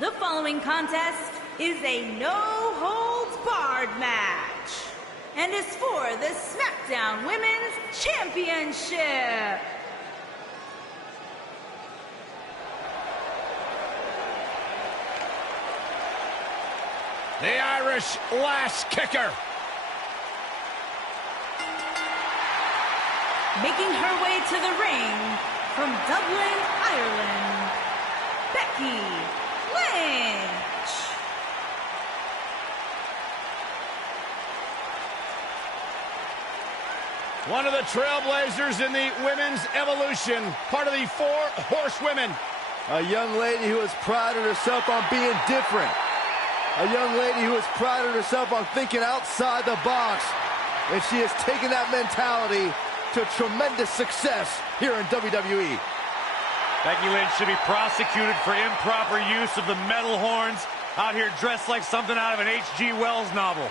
The following contest is a no-holds-barred match and is for the SmackDown Women's Championship. The Irish Lash Kicker. Making her way to the ring from Dublin, Ireland, Becky Lynch. One of the trailblazers in the women's evolution, part of the 4 horsewomen. A young lady who has prided herself on being different. A young lady who has prided herself on thinking outside the box. And she has taken that mentality to tremendous success here in WWE. Becky Lynch should be prosecuted for improper use of the metal horns, out here dressed like something out of an H.G. Wells novel.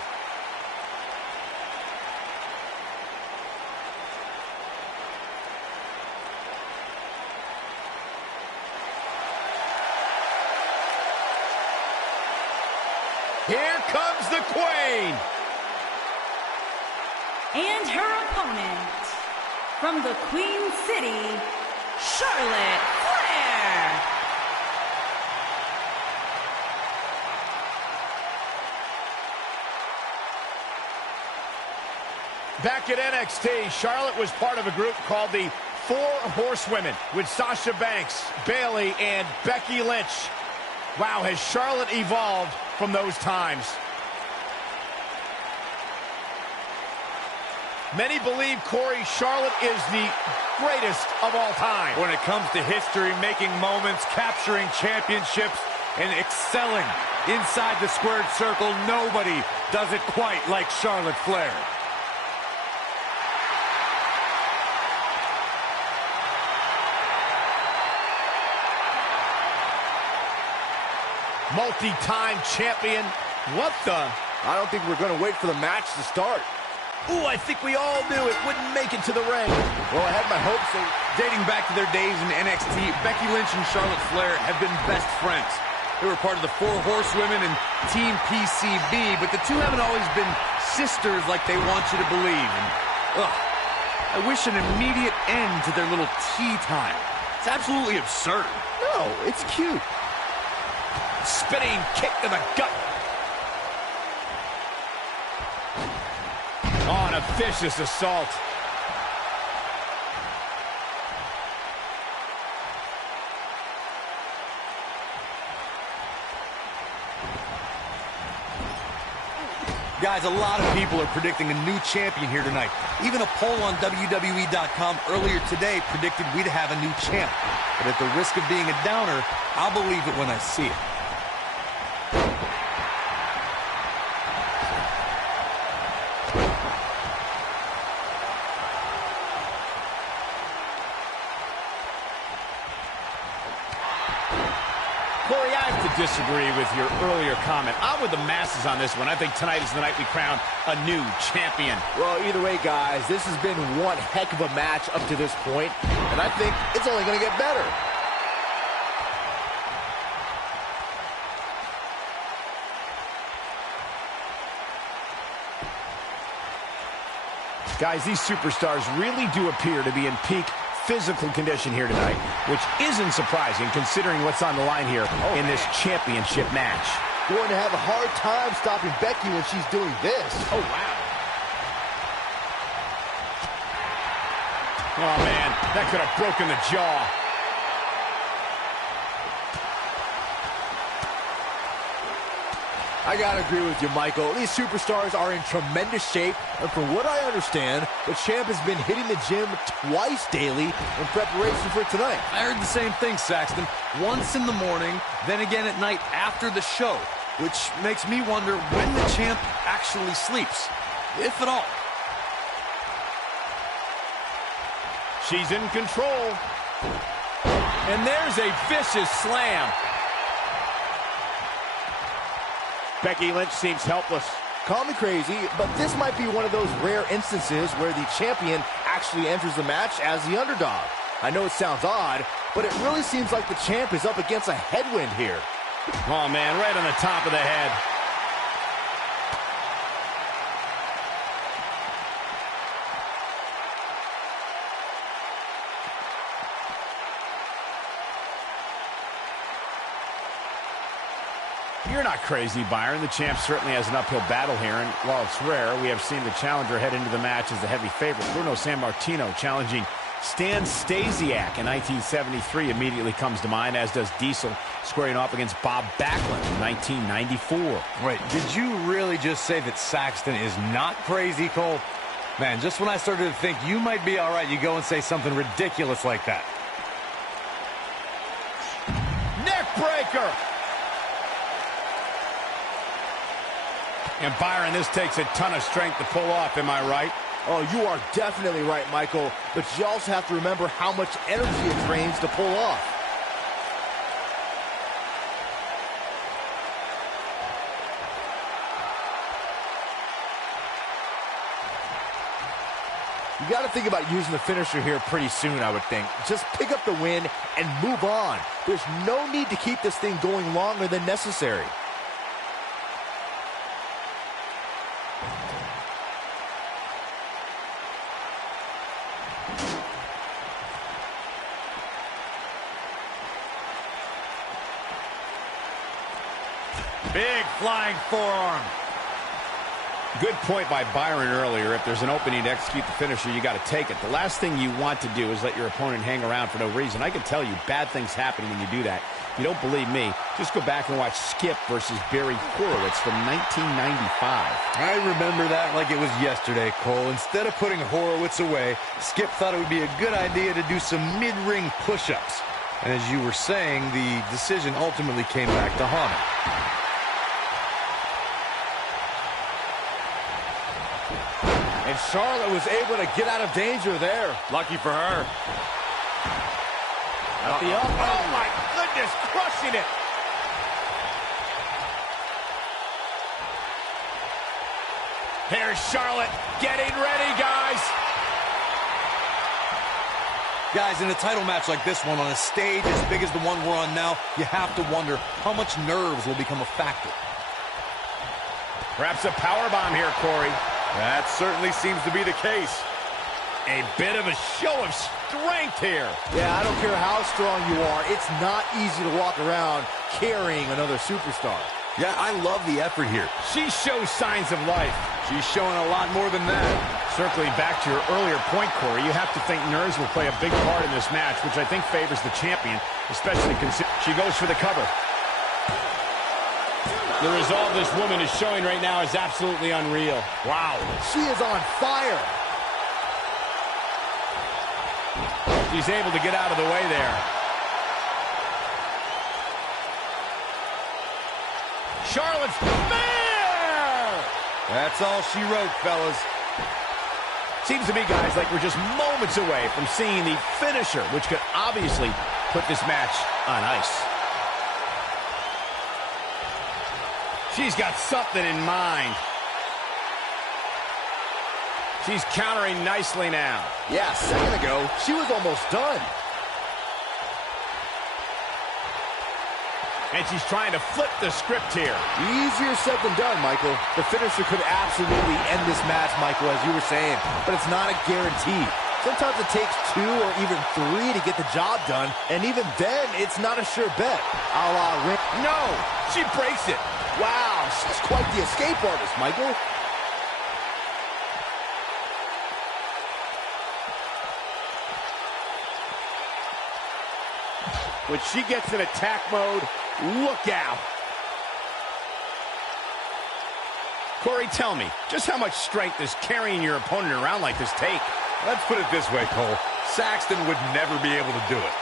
Here comes the Queen. And her opponent, from the Queen City, Charlotte Flair. Back at NXT, Charlotte was part of a group called the 4 Horsewomen with Sasha Banks, Bayley, and Becky Lynch. Wow, has Charlotte evolved from those times. Many believe, Corey, Charlotte is the greatest of all time. When it comes to history, making moments, capturing championships, and excelling inside the squared circle, nobody does it quite like Charlotte Flair. Multi-time champion. What the? I don't think we're going to wait for the match to start. Ooh, I think we all knew it wouldn't make it to the ring. Well, I had my hopes so. Dating back to their days in NXT, Becky Lynch and Charlotte Flair have been best friends. They were part of the 4 Horsewomen and Team PCB, but the two haven't always been sisters like they want you to believe. And, I wish an immediate end to their little tea time. It's absolutely absurd. No, it's cute. Spinning kick to the gut. On a vicious assault. Guys, a lot of people are predicting a new champion here tonight. Even a poll on WWE.com earlier today predicted we'd have a new champ. But at the risk of being a downer, I'll believe it when I see it. Corey, I have to disagree with your earlier comment. I'm with the masses on this one. I think tonight is the night we crown a new champion. Well, either way, guys, this has been one heck of a match up to this point, and I think it's only going to get better. Guys, these superstars really do appear to be in peak physical condition here tonight, which isn't surprising considering what's on the line here in this championship match. Going to have a hard time stopping Becky when she's doing this. Oh, wow. Oh, man, that could have broken the jaw. I gotta agree with you, Michael. These superstars are in tremendous shape, and from what I understand, the champ has been hitting the gym twice daily in preparation for tonight. I heard the same thing, Saxton. Once in the morning, then again at night after the show, which makes me wonder when the champ actually sleeps, if at all. She's in control. And there's a vicious slam. Becky Lynch seems helpless. Call me crazy, but this might be one of those rare instances where the champion actually enters the match as the underdog. I know it sounds odd, but it really seems like the champ is up against a headwind here. Oh, man, right on the top of the head. You're not crazy, Byron. The champ certainly has an uphill battle here, and while it's rare, we have seen the challenger head into the match as the heavy favorite. Bruno Sammartino challenging Stan Stasiak in 1973 immediately comes to mind, as does Diesel squaring off against Bob Backlund in 1994. Wait, did you really just say that Saxton is not crazy, Cole? Man, just when I started to think you might be all right, you go and say something ridiculous like that. Neck breaker! And Byron, this takes a ton of strength to pull off, am I right? Oh, you are definitely right, Michael. But you also have to remember how much energy it drains to pull off. You got to think about using the finisher here pretty soon, I would think. Just pick up the win and move on. There's no need to keep this thing going longer than necessary. Big flying forearm. Good point by Byron earlier. If there's an opening to execute the finisher, you got to take it. The last thing you want to do is let your opponent hang around for no reason. I can tell you, bad things happen when you do that. If you don't believe me, just go back and watch Skip versus Barry Horowitz from 1995. I remember that like it was yesterday, Cole. Instead of putting Horowitz away, Skip thought it would be a good idea to do some mid-ring push-ups. And as you were saying, the decision ultimately came back to haunt him. And Charlotte was able to get out of danger there. Lucky for her. At the elbow. Oh, my goodness, crushing it. Here's Charlotte getting ready, guys. Guys, in a title match like this one, on a stage as big as the one we're on now, you have to wonder how much nerves will become a factor. Perhaps a powerbomb here, Corey. That certainly seems to be the case. A bit of a show of strength here. Yeah, I don't care how strong you are. It's not easy to walk around carrying another superstar. Yeah, I love the effort here. She shows signs of life. She's showing a lot more than that. Circling back to your earlier point, Corey, you have to think nerves will play a big part in this match, which I think favors the champion, especially considering she goes for the cover. The resolve this woman is showing right now is absolutely unreal. Wow. She is on fire. She's able to get out of the way there. Charlotte's there! That's all she wrote, fellas. Seems to me, guys, like we're just moments away from seeing the finisher, which could obviously put this match on ice. She's got something in mind. She's countering nicely now. Yeah, a second ago, she was almost done. And she's trying to flip the script here. Easier said than done, Michael. The finisher could absolutely end this match, Michael, as you were saying, but it's not a guarantee. Sometimes it takes 2 or even 3 to get the job done, and even then, it's not a sure bet. A la Ring. No, she breaks it. Wow, she's quite the escape artist, Michael. When she gets in attack mode, look out. Corey, tell me, just how much strength does carrying your opponent around like this take? Let's put it this way, Cole. Saxton would never be able to do it.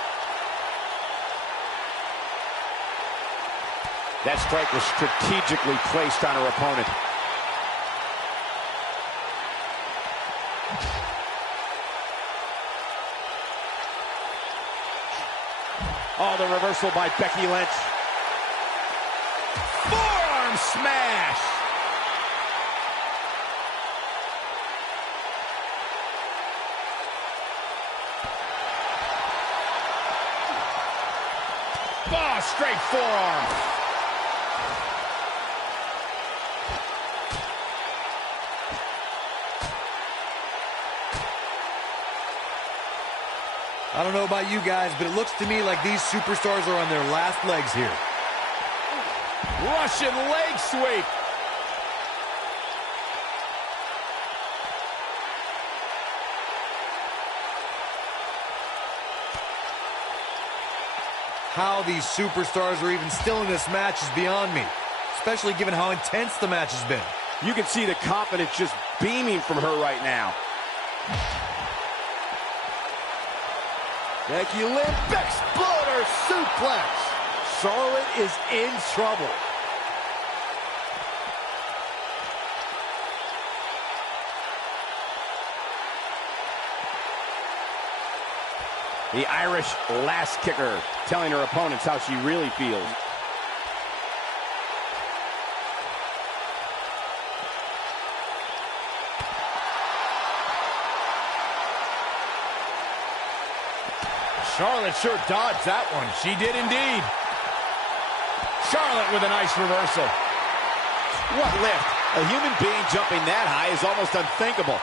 That strike was strategically placed on her opponent. Oh, the reversal by Becky Lynch. Forearm smash! Oh, straight forearm. I don't know about you guys, but it looks to me like these superstars are on their last legs here. Russian leg sweep. How these superstars are even still in this match is beyond me, especially given how intense the match has been. You can see the confidence just beaming from her right now. Becky Lynch, exploder suplex. Charlotte is in trouble. The Irish last kicker telling her opponents how she really feels. Charlotte sure dodged that one. She did indeed. Charlotte with a nice reversal. What lift? A human being jumping that high is almost unthinkable.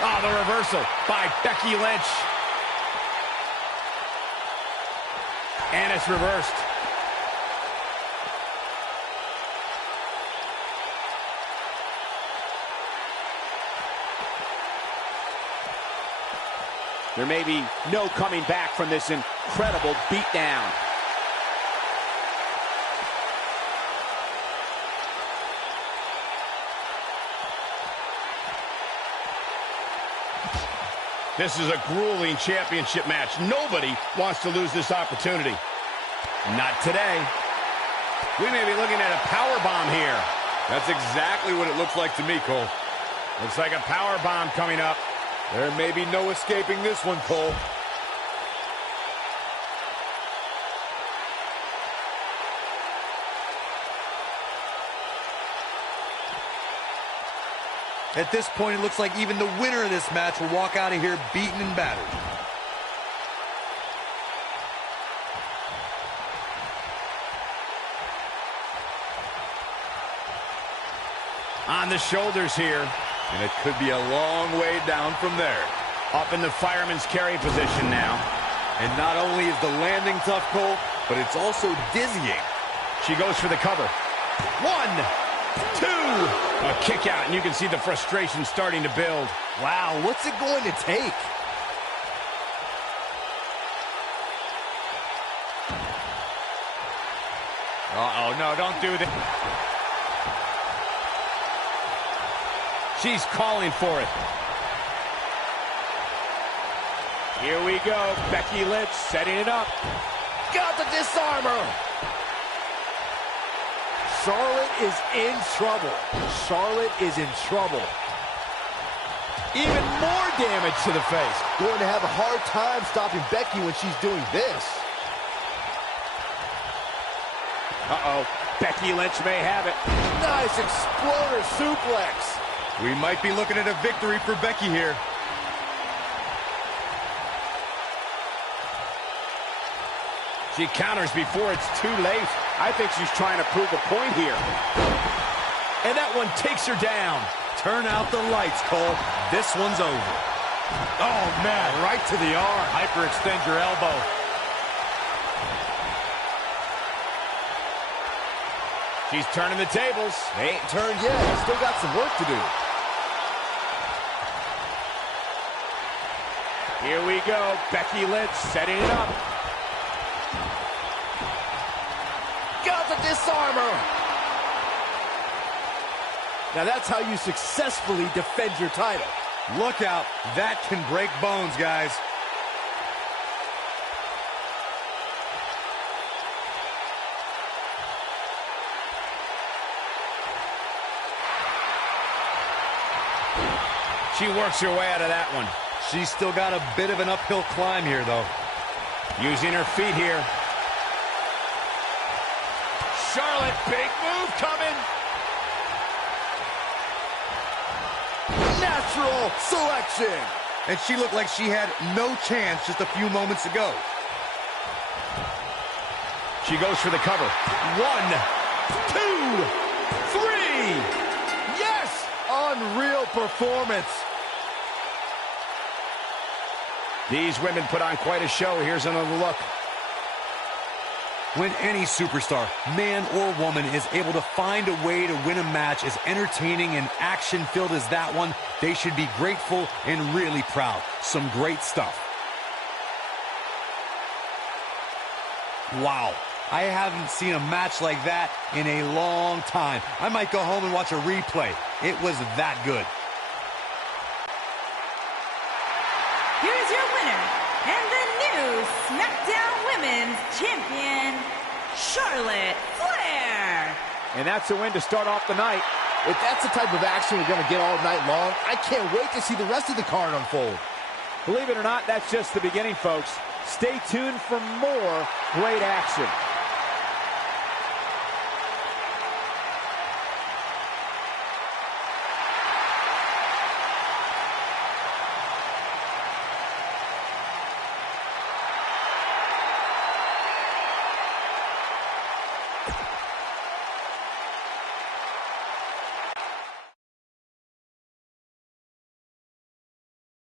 Oh, the reversal by Becky Lynch. And it's reversed. There may be no coming back from this incredible beatdown. This is a grueling championship match. Nobody wants to lose this opportunity. Not today. We may be looking at a power bomb here. That's exactly what it looks like to me, Cole. Looks like a power bomb coming up. There may be no escaping this one, Cole. At this point, it looks like even the winner of this match will walk out of here beaten and battered. On the shoulders here. And it could be a long way down from there. Up in the fireman's carry position now. And not only is the landing tough, Cole, but it's also dizzying. She goes for the cover. 1, 2. A kick out, and you can see the frustration starting to build. Wow, what's it going to take? Uh-oh, no, don't do that. She's calling for it. Here we go. Becky Lynch setting it up. Got the disarmer. Charlotte is in trouble. Charlotte is in trouble. Even more damage to the face. Going to have a hard time stopping Becky when she's doing this. Uh-oh. Becky Lynch may have it. Nice exploder suplex. We might be looking at a victory for Becky here. She counters before it's too late. I think she's trying to prove a point here. And that one takes her down. Turn out the lights, Cole. This one's over. Oh, man, right to the arm. Hyperextend your elbow. She's turning the tables. They ain't turned yet. Still got some work to do. Here we go. Becky Lynch setting it up. Got the disarmer. Now that's how you successfully defend your title. Look out. That can break bones, guys. She works her way out of that one. She's still got a bit of an uphill climb here, though. Using her feet here. Charlotte, big move coming. Natural selection. And she looked like she had no chance just a few moments ago. She goes for the cover. 1, 2, 3. Yes! Unreal performance. These women put on quite a show. Here's another look. When any superstar, man or woman, is able to find a way to win a match as entertaining and action-filled as that one, they should be grateful and really proud. Some great stuff. Wow, I haven't seen a match like that in a long time. I might go home and watch a replay. It was that good. Here's your winner, and the new SmackDown Women's Champion, Charlotte Flair. And that's a win to start off the night. If that's the type of action we're going to get all night long, I can't wait to see the rest of the card unfold. Believe it or not, that's just the beginning, folks. Stay tuned for more great action.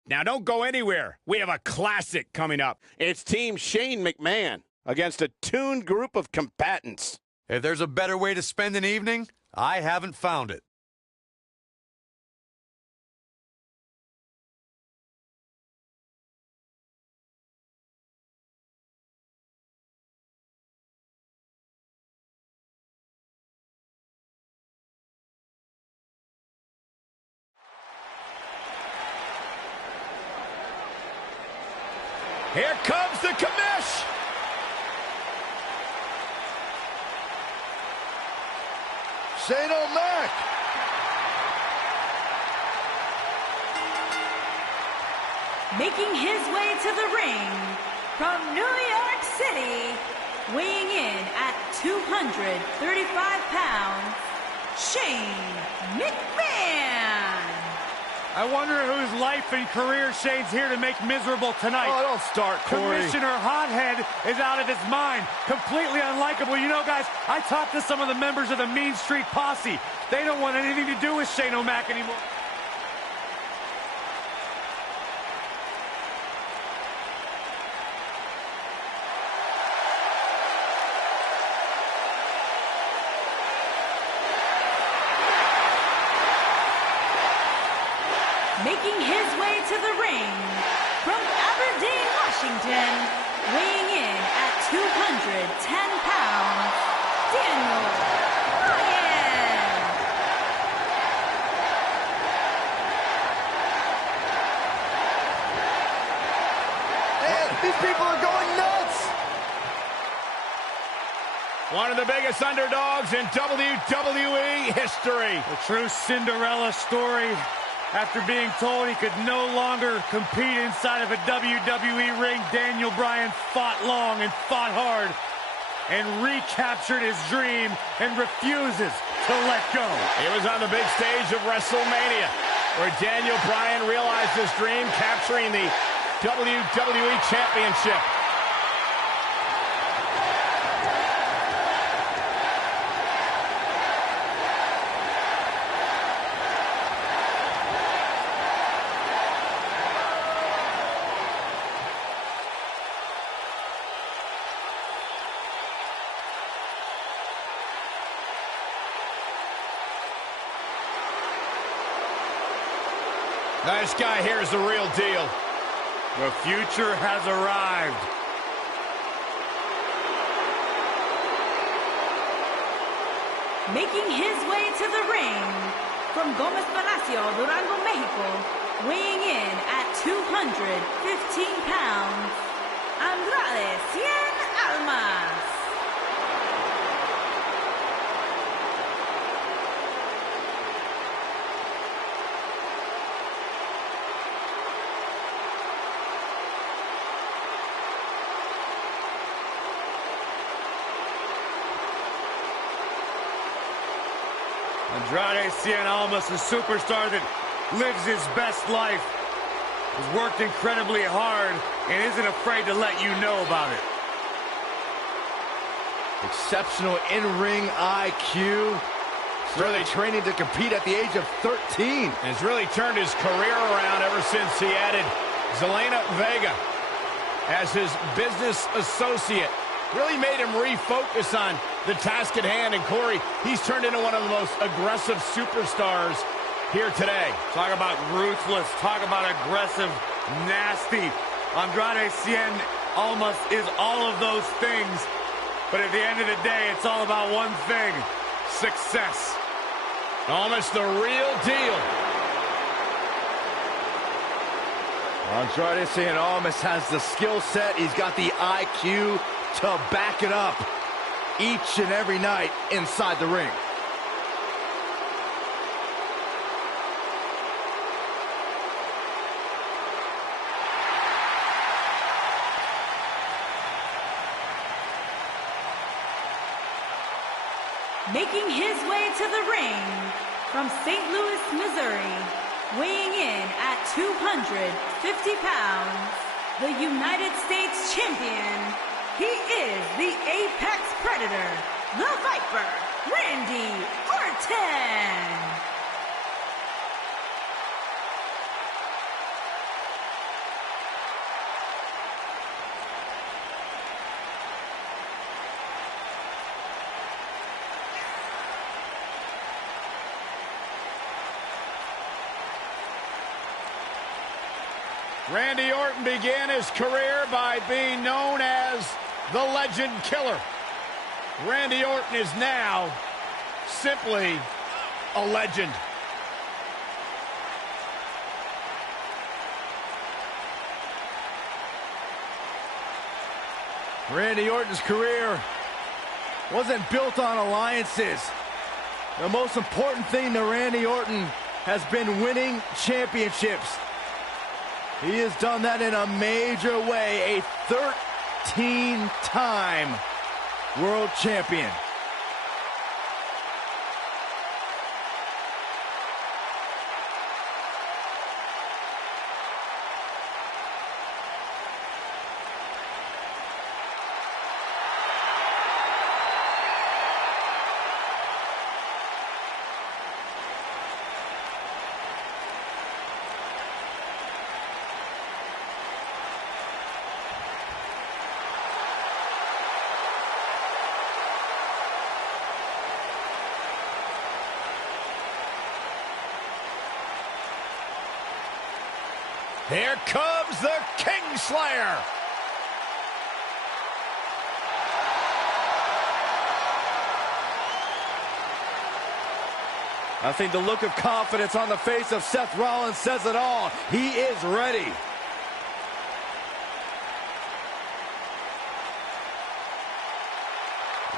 Now, don't go anywhere. We have a classic coming up. It's Team Shane McMahon against a tuned group of combatants. If there's a better way to spend an evening, I haven't found it. Here comes the commish. Shane O'Mac. Making his way to the ring from New York City, weighing in at 235 pounds, Shane McMahon. I wonder whose life and career Shane's here to make miserable tonight. Oh, don't start, Corey. Commissioner Hothead is out of his mind. Completely unlikable. You know, guys, I talked to some of the members of the Mean Street Posse. They don't want anything to do with Shane O'Mac anymore. Making his way to the ring from Aberdeen, Washington, weighing in at 210 pounds, Daniel Bryan. Man, these people are going nuts. One of the biggest underdogs in WWE history. A true Cinderella story. After being told he could no longer compete inside of a WWE ring, Daniel Bryan fought long and fought hard and recaptured his dream and refuses to let go. It was on the big stage of WrestleMania where Daniel Bryan realized his dream, capturing the WWE Championship. This guy here is the real deal. The future has arrived. Making his way to the ring from Gómez Palacio, Durango, Mexico, weighing in at 215 pounds, Andrade Cien Almas. Andrade Cien Almas, a superstar that lives his best life, has worked incredibly hard and isn't afraid to let you know about it. Exceptional in-ring IQ. Really training to compete at the age of 13. And has really turned his career around ever since he added Zelina Vega as his business associate really made him refocus on the task at hand. And Corey, he's turned into one of the most aggressive superstars here today. Talk about ruthless, talk about aggressive, nasty. Andrade Cien Almas is all of those things. But at the end of the day, it's all about one thing: success. Almas the real deal. Andrade Cien Almas has the skill set. He's got the IQ to back it up each and every night inside the ring. Making his way to the ring from St. Louis, Missouri, weighing in at 250 pounds, the United States Champion, he is the Apex Predator, the Viper, Randy Orton. Randy Orton began his career by being known as the Legend Killer. Randy Orton is now simply a legend. Randy Orton's career wasn't built on alliances. The most important thing to Randy Orton has been winning championships. He has done that in a major way, a 13-time world champion. Here comes the Kingslayer. I think the look of confidence on the face of Seth Rollins says it all. He is ready.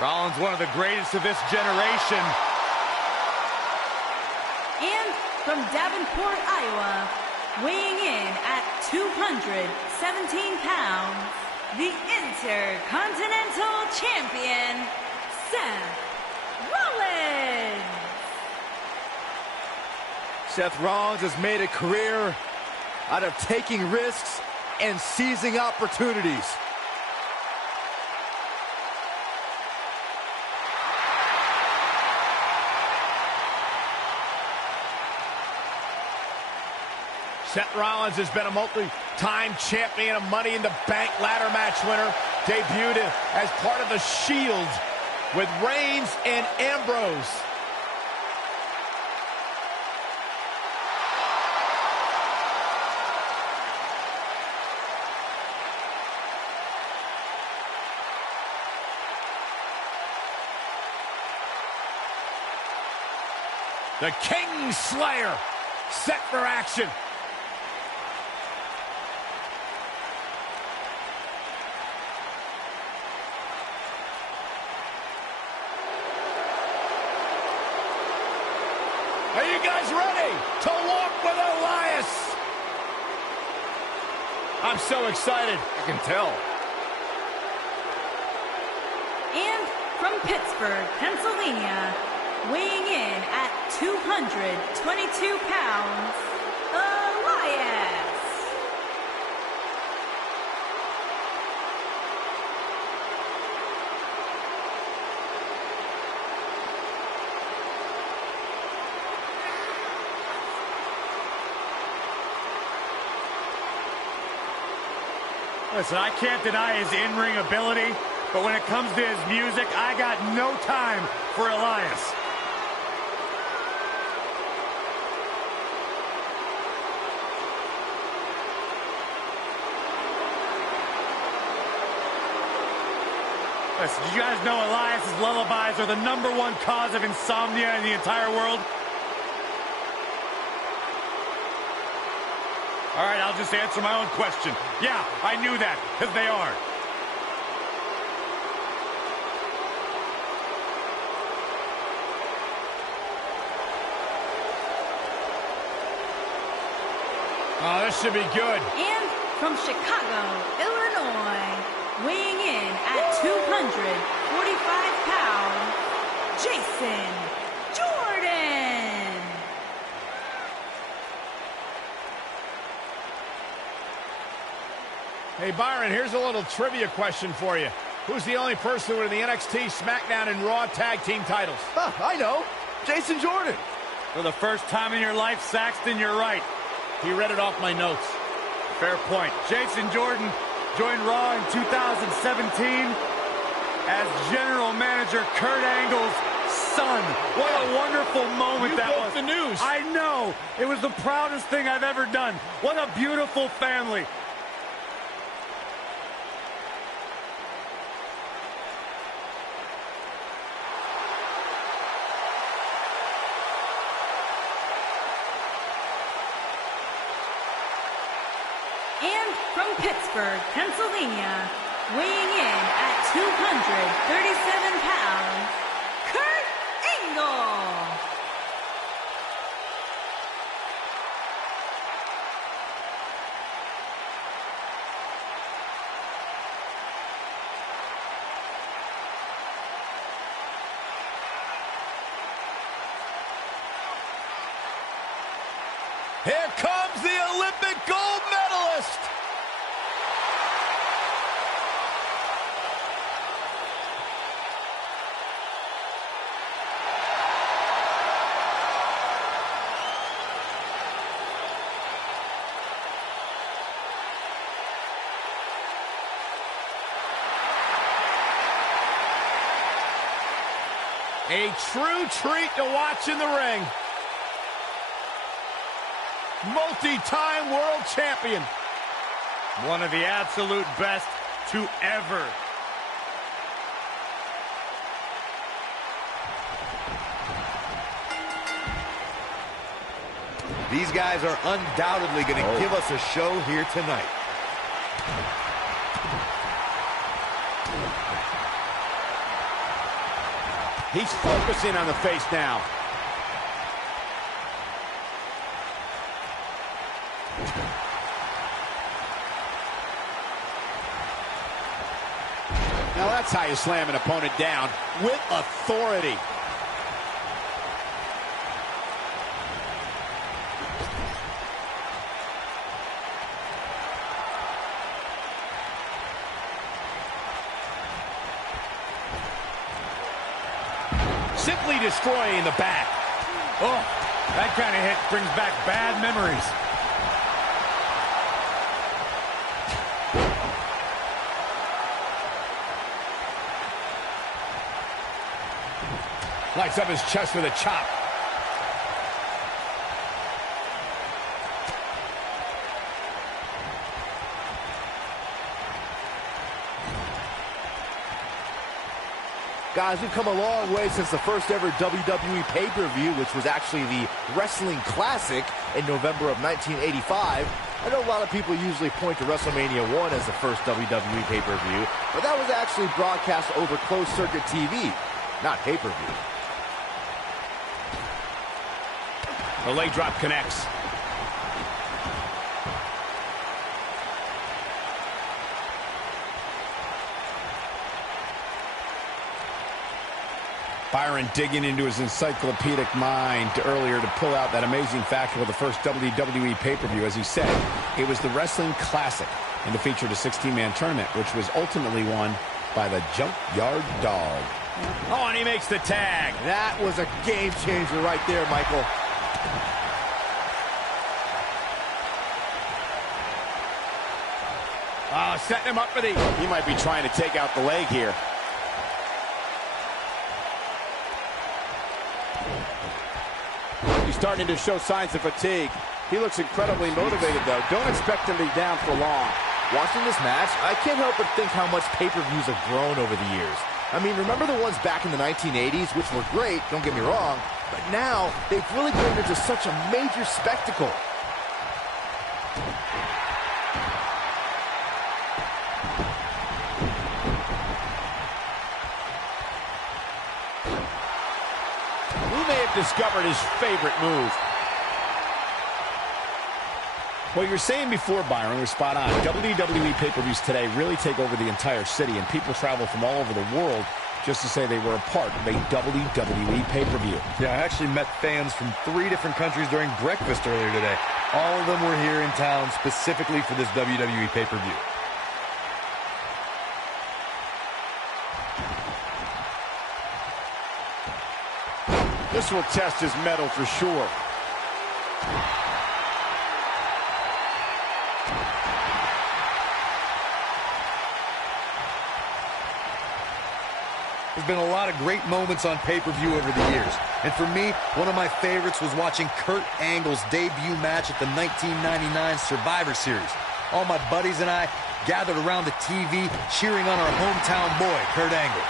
Rollins, one of the greatest of this generation. And from Davenport, Iowa, weighing in at 217 pounds, the Intercontinental Champion, Seth Rollins. Seth Rollins has made a career out of taking risks and seizing opportunities. Seth Rollins has been a multi-time champion, a Money in the Bank ladder match winner, debuted as part of the Shield with Reigns and Ambrose. The Kingslayer set for action. Are you guys ready to walk with Elias? I'm so excited. I can tell. And from Pittsburgh, Pennsylvania, weighing in at 222 pounds, Elias. Listen, I can't deny his in-ring ability, but when it comes to his music, I got no time for Elias. Listen, did you guys know Elias's lullabies are the #1 cause of insomnia in the entire world? All right, I'll just answer my own question. Yeah, I knew that, because they are. Oh, this should be good. And from Chicago, Illinois, weighing in at 245 pounds, Jason Jordan. Hey, Byron, here's a little trivia question for you. Who's the only person with the NXT, SmackDown, and Raw tag team titles? I know. Jason Jordan. For the first time in your life, Saxton, you're right. He read it off my notes. Fair point. Jason Jordan joined Raw in 2017 as General Manager Kurt Angle's son. What a wonderful moment that was. The news. I know. It was the proudest thing I've ever done. What a beautiful family. And from Pittsburgh, Pennsylvania, weighing in at 237 pounds, Kurt Angle. Here comes the Olympic gold medalist. A true treat to watch in the ring. Multi-time world champion. One of the absolute best to ever. These guys are undoubtedly going to give us a show here tonight. He's focusing on the face now. Now that's how you slam an opponent down, with authority. Simply destroying the back. Oh, that kind of hit brings back bad memories. Lights up his chest with a chop. Guys, we've come a long way since the first ever WWE pay-per-view, which was actually the Wrestling Classic in November of 1985. I know a lot of people usually point to WrestleMania 1 as the first WWE pay-per-view, but that was actually broadcast over closed-circuit TV, not pay-per-view. The leg drop connects. Byron digging into his encyclopedic mind earlier to pull out that amazing fact about the first WWE pay-per-view. As he said, it was the Wrestling Classic, and it featured a 16-man tournament, which was ultimately won by the Junkyard Dog. Oh, and he makes the tag. That was a game changer right there, Michael. Setting him up for the... He might be trying to take out the leg here. He's starting to show signs of fatigue. He looks incredibly motivated, though. Don't expect him to be down for long. Watching this match, I can't help but think how much pay-per-views have grown over the years. I mean, remember the ones back in the 1980s, which were great, don't get me wrong, but now they've really grown into such a major spectacle. Who may have discovered his favorite move? What you were saying before, Byron, was spot on. WWE pay-per-views today really take over the entire city, and people travel from all over the world just to say they were a part of a WWE pay-per-view. Yeah, I actually met fans from 3 different countries during breakfast earlier today. All of them were here in town specifically for this WWE pay-per-view. This will test his mettle for sure. There's been a lot of great moments on pay-per-view over the years. And for me, one of my favorites was watching Kurt Angle's debut match at the 1999 Survivor Series. All my buddies and I gathered around the TV cheering on our hometown boy, Kurt Angle.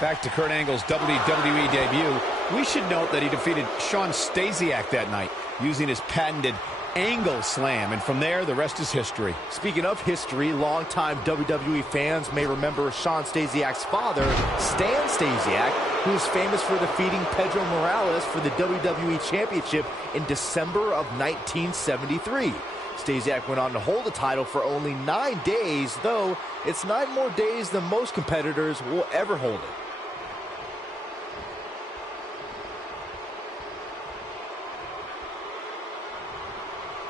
Back to Kurt Angle's WWE debut, we should note that he defeated Shawn Stasiak that night using his patented Angle Slam, and from there, the rest is history. Speaking of history, longtime WWE fans may remember Shawn Stasiak's father, Stan Stasiak, who is famous for defeating Pedro Morales for the WWE Championship in December of 1973. Stasiak went on to hold the title for only 9 days, though it's 9 more days than most competitors will ever hold it.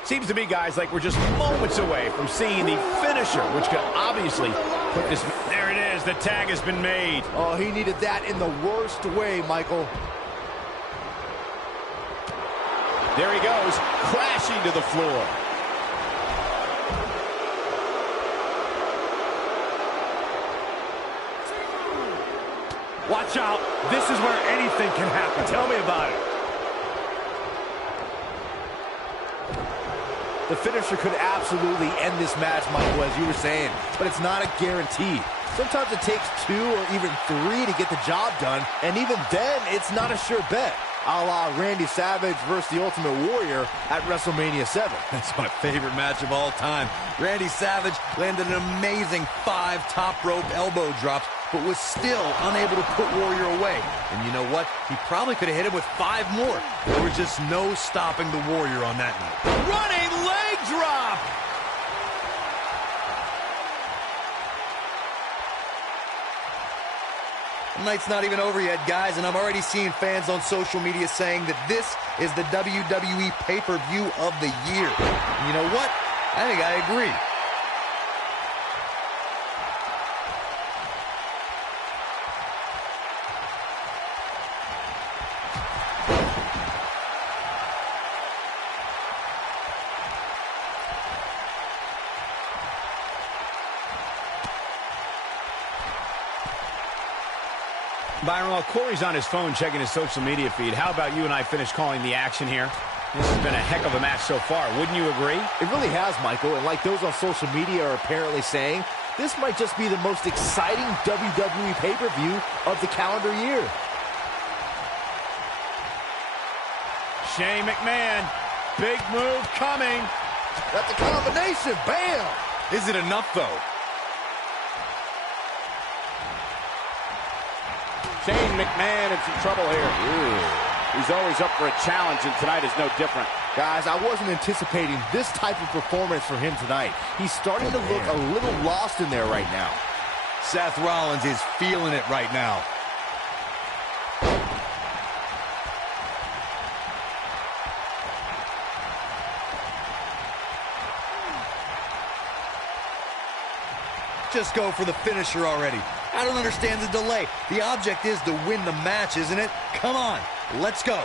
Seems to me, guys, like we're just moments away from seeing the finisher, which could obviously put this... There it is. The tag has been made. Oh, he needed that in the worst way, Michael. There he goes, crashing to the floor. Watch out. This is where anything can happen. Tell me about it. The finisher could absolutely end this match, Michael, as you were saying, but it's not a guarantee. Sometimes it takes 2 or even 3 to get the job done, and even then, it's not a sure bet. A la Randy Savage versus the Ultimate Warrior at WrestleMania 7. That's my favorite match of all time. Randy Savage landed an amazing 5 top rope elbow drops, but was still unable to put Warrior away. And you know what? He probably could have hit him with 5 more. There was just no stopping the Warrior on that night. Running leg drop! The night's not even over yet, guys, and I'm already seeing fans on social media saying that this is the WWE pay-per-view of the year. And you know what? I think I agree. Byron, while Corey's on his phone checking his social media feed, how about you and I finish calling the action here? This has been a heck of a match so far. Wouldn't you agree? It really has, Michael, and like those on social media are apparently saying, this might just be the most exciting WWE pay-per-view of the calendar year. Shane McMahon, big move coming. That's a combination, bam! Is it enough, though? Shane McMahon in some trouble here. Ooh. He's always up for a challenge, and tonight is no different. Guys, I wasn't anticipating this type of performance from him tonight. He's starting to look a little lost in there right now. Seth Rollins is feeling it right now. just go for the finisher already? I don't understand the delay. The object is to win the match, isn't it? Come on, let's go.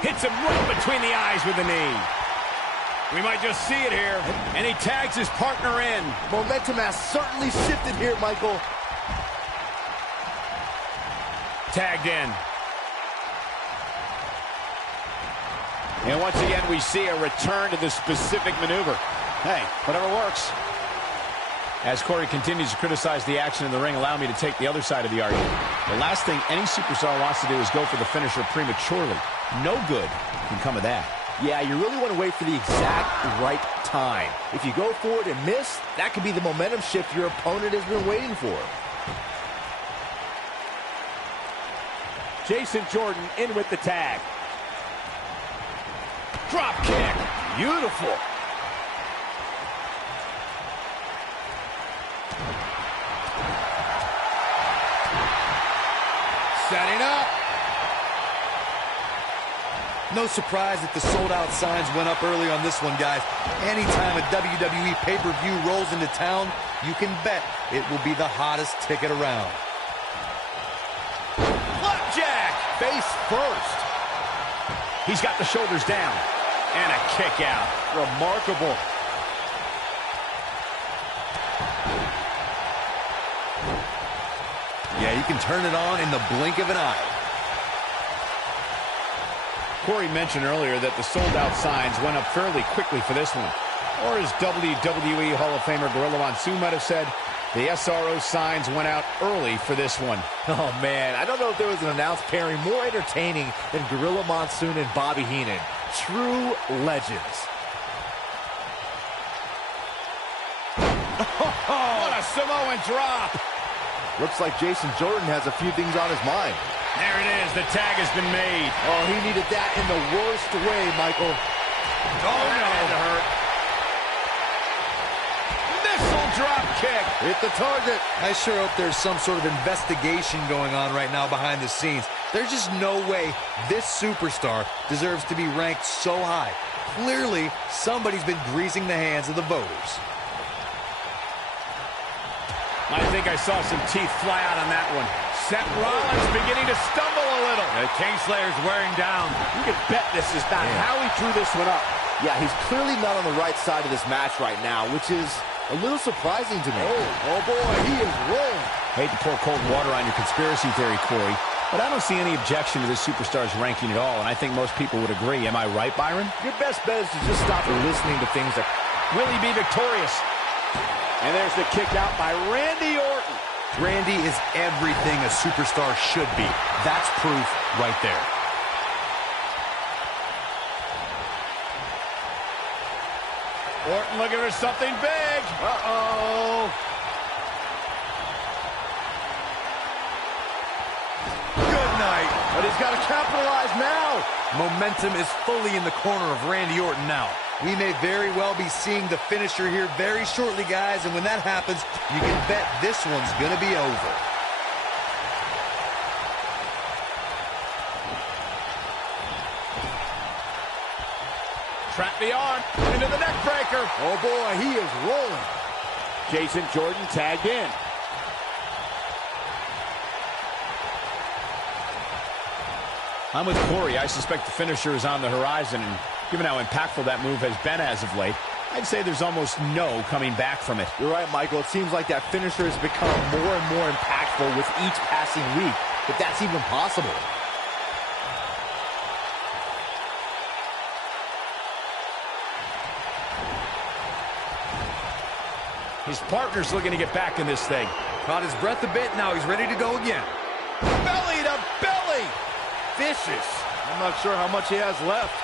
Hits him right between the eyes with the knee. We might just see it here. And he tags his partner in. Momentum has certainly shifted here, Michael. Tagged in. And once again, we see a return to the specific maneuver. Hey, whatever works. As Corey continues to criticize the action in the ring, allow me to take the other side of the argument. The last thing any superstar wants to do is go for the finisher prematurely. No good can come of that. Yeah, you really want to wait for the exact right time. If you go for it and miss, that could be the momentum shift your opponent has been waiting for. Jason Jordan in with the tag. Drop kick. Beautiful. Setting up. No surprise that the sold-out signs went up early on this one, guys. Anytime a WWE pay-per-view rolls into town, you can bet it will be the hottest ticket around. Flapjack. Face first. He's got the shoulders down. And a kick out. Remarkable. Yeah, you can turn it on in the blink of an eye. Corey mentioned earlier that the sold-out signs went up fairly quickly for this one. Or as WWE Hall of Famer Gorilla Monsoon might have said, the SRO signs went out early for this one. Oh, man, I don't know if there was an announced pairing more entertaining than Gorilla Monsoon and Bobby Heenan. True legends. What a Samoan drop. Looks like Jason Jordan has a few things on his mind. There it is. The tag has been made. Oh, he needed that in the worst way, Michael. Oh, no. That had to hurt. Missile drop kick. Hit the target. I sure hope there's some sort of investigation going on right now behind the scenes. There's just no way this superstar deserves to be ranked so high. Clearly, somebody's been greasing the hands of the voters. I think I saw some teeth fly out on that one. Seth Rollins beginning to stumble a little. Kingslayer's wearing down. You can bet this is not how he drew this one up. Yeah, he's clearly not on the right side of this match right now, which is a little surprising to me. Oh boy, he is rolling. Hate to pour cold water on your conspiracy theory, Corey, but I don't see any objection to this superstar's ranking at all, and I think most people would agree. Am I right, Byron? Your best bet is to just stop listening to things that... Will he be victorious? And there's the kick out by Randy Orton. Randy is everything a superstar should be. That's proof right there. Orton looking for something big. Uh-oh. Good night. But he's got to capitalize now. Momentum is fully in the corner of Randy Orton now. We may very well be seeing the finisher here very shortly, guys, and when that happens, you can bet this one's going to be over. Trap the arm into the neck breaker. Oh boy, he is rolling. Jason Jordan tagged in. I'm with Corey. I suspect the finisher is on the horizon, and given how impactful that move has been as of late, I'd say there's almost no coming back from it. You're right, Michael. It seems like that finisher has become more and more impactful with each passing week, if that's even possible. His partner's looking to get back in this thing. Caught his breath a bit, now he's ready to go again. Belly to belly! Vicious. I'm not sure how much he has left.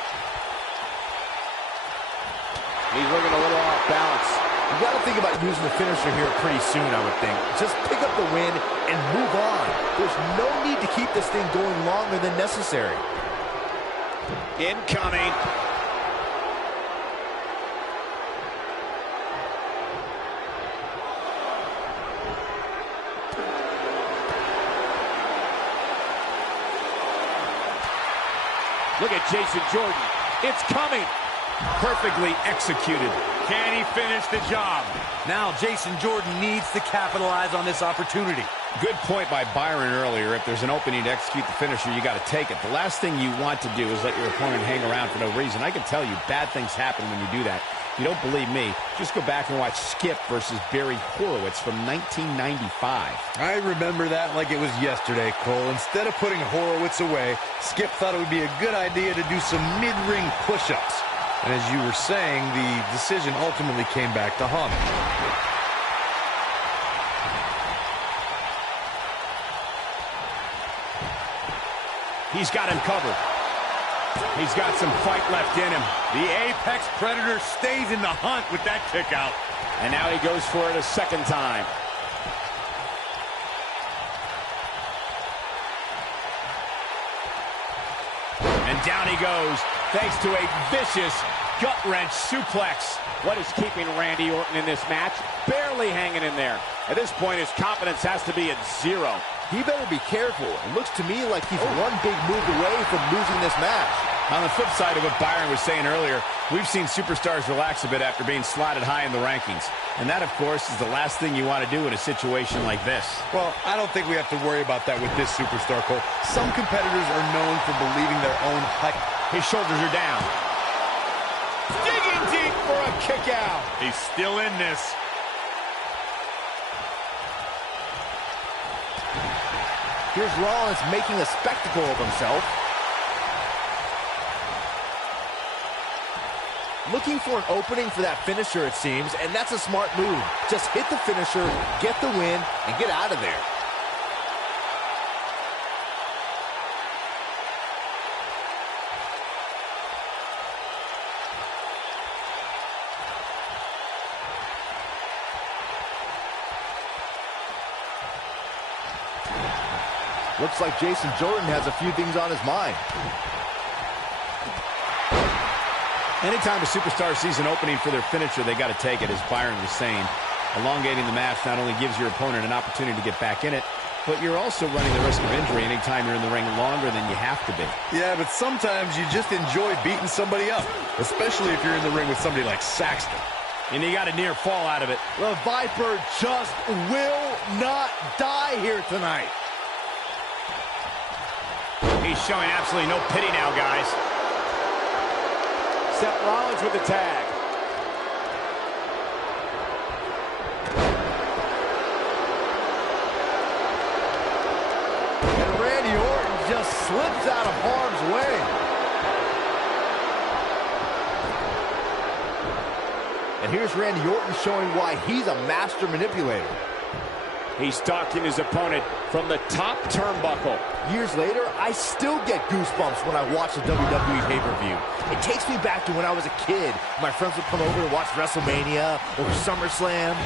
He's looking a little off balance. You got to think about using the finisher here pretty soon, I would think. Just pick up the win and move on. There's no need to keep this thing going longer than necessary. Incoming. Look at Jason Jordan. It's coming. Perfectly executed. Can he finish the job? Now Jason Jordan needs to capitalize on this opportunity. Good point by Byron earlier. If there's an opening to execute the finisher, you got to take it. The last thing you want to do is let your opponent hang around for no reason. I can tell you, bad things happen when you do that. If you don't believe me, just go back and watch Skip versus Barry Horowitz from 1995. I remember that like it was yesterday, Cole. Instead of putting Horowitz away, Skip thought it would be a good idea to do some mid-ring push-ups. And as you were saying, the decision ultimately came back to haunt him. He's got him covered. He's got some fight left in him. The Apex Predator stays in the hunt with that kick out. And now he goes for it a second time. And down he goes, thanks to a vicious gut-wrench suplex. What is keeping Randy Orton in this match? Barely hanging in there. At this point, his confidence has to be at 0. He better be careful. It looks to me like he's one big move away from losing this match. On the flip side of what Byron was saying earlier, we've seen superstars relax a bit after being slotted high in the rankings. And that, of course, is the last thing you want to do in a situation like this. Well, I don't think we have to worry about that with this superstar, Cole. Some competitors are known for believing their own hype. His shoulders are down. Digging deep for a kick out. He's still in this. Here's Rollins making a spectacle of himself. Looking for an opening for that finisher, it seems, and that's a smart move. Just hit the finisher, get the win, and get out of there. Looks like Jason Jordan has a few things on his mind. Anytime a superstar sees an opening for their finisher, they got to take it, as Byron was saying. Elongating the match not only gives your opponent an opportunity to get back in it, but you're also running the risk of injury anytime you're in the ring longer than you have to be. Yeah, but sometimes you just enjoy beating somebody up, especially if you're in the ring with somebody like Saxton. And you got a near fall out of it. The Viper just will not die here tonight. He's showing absolutely no pity now, guys. Seth Rollins with the tag. And Randy Orton just slips out of harm's way. And here's Randy Orton showing why he's a master manipulator. He's stalking his opponent from the top turnbuckle. Years later, I still get goosebumps when I watch the WWE pay-per-view. It takes me back to when I was a kid. My friends would come over to watch WrestleMania or SummerSlam.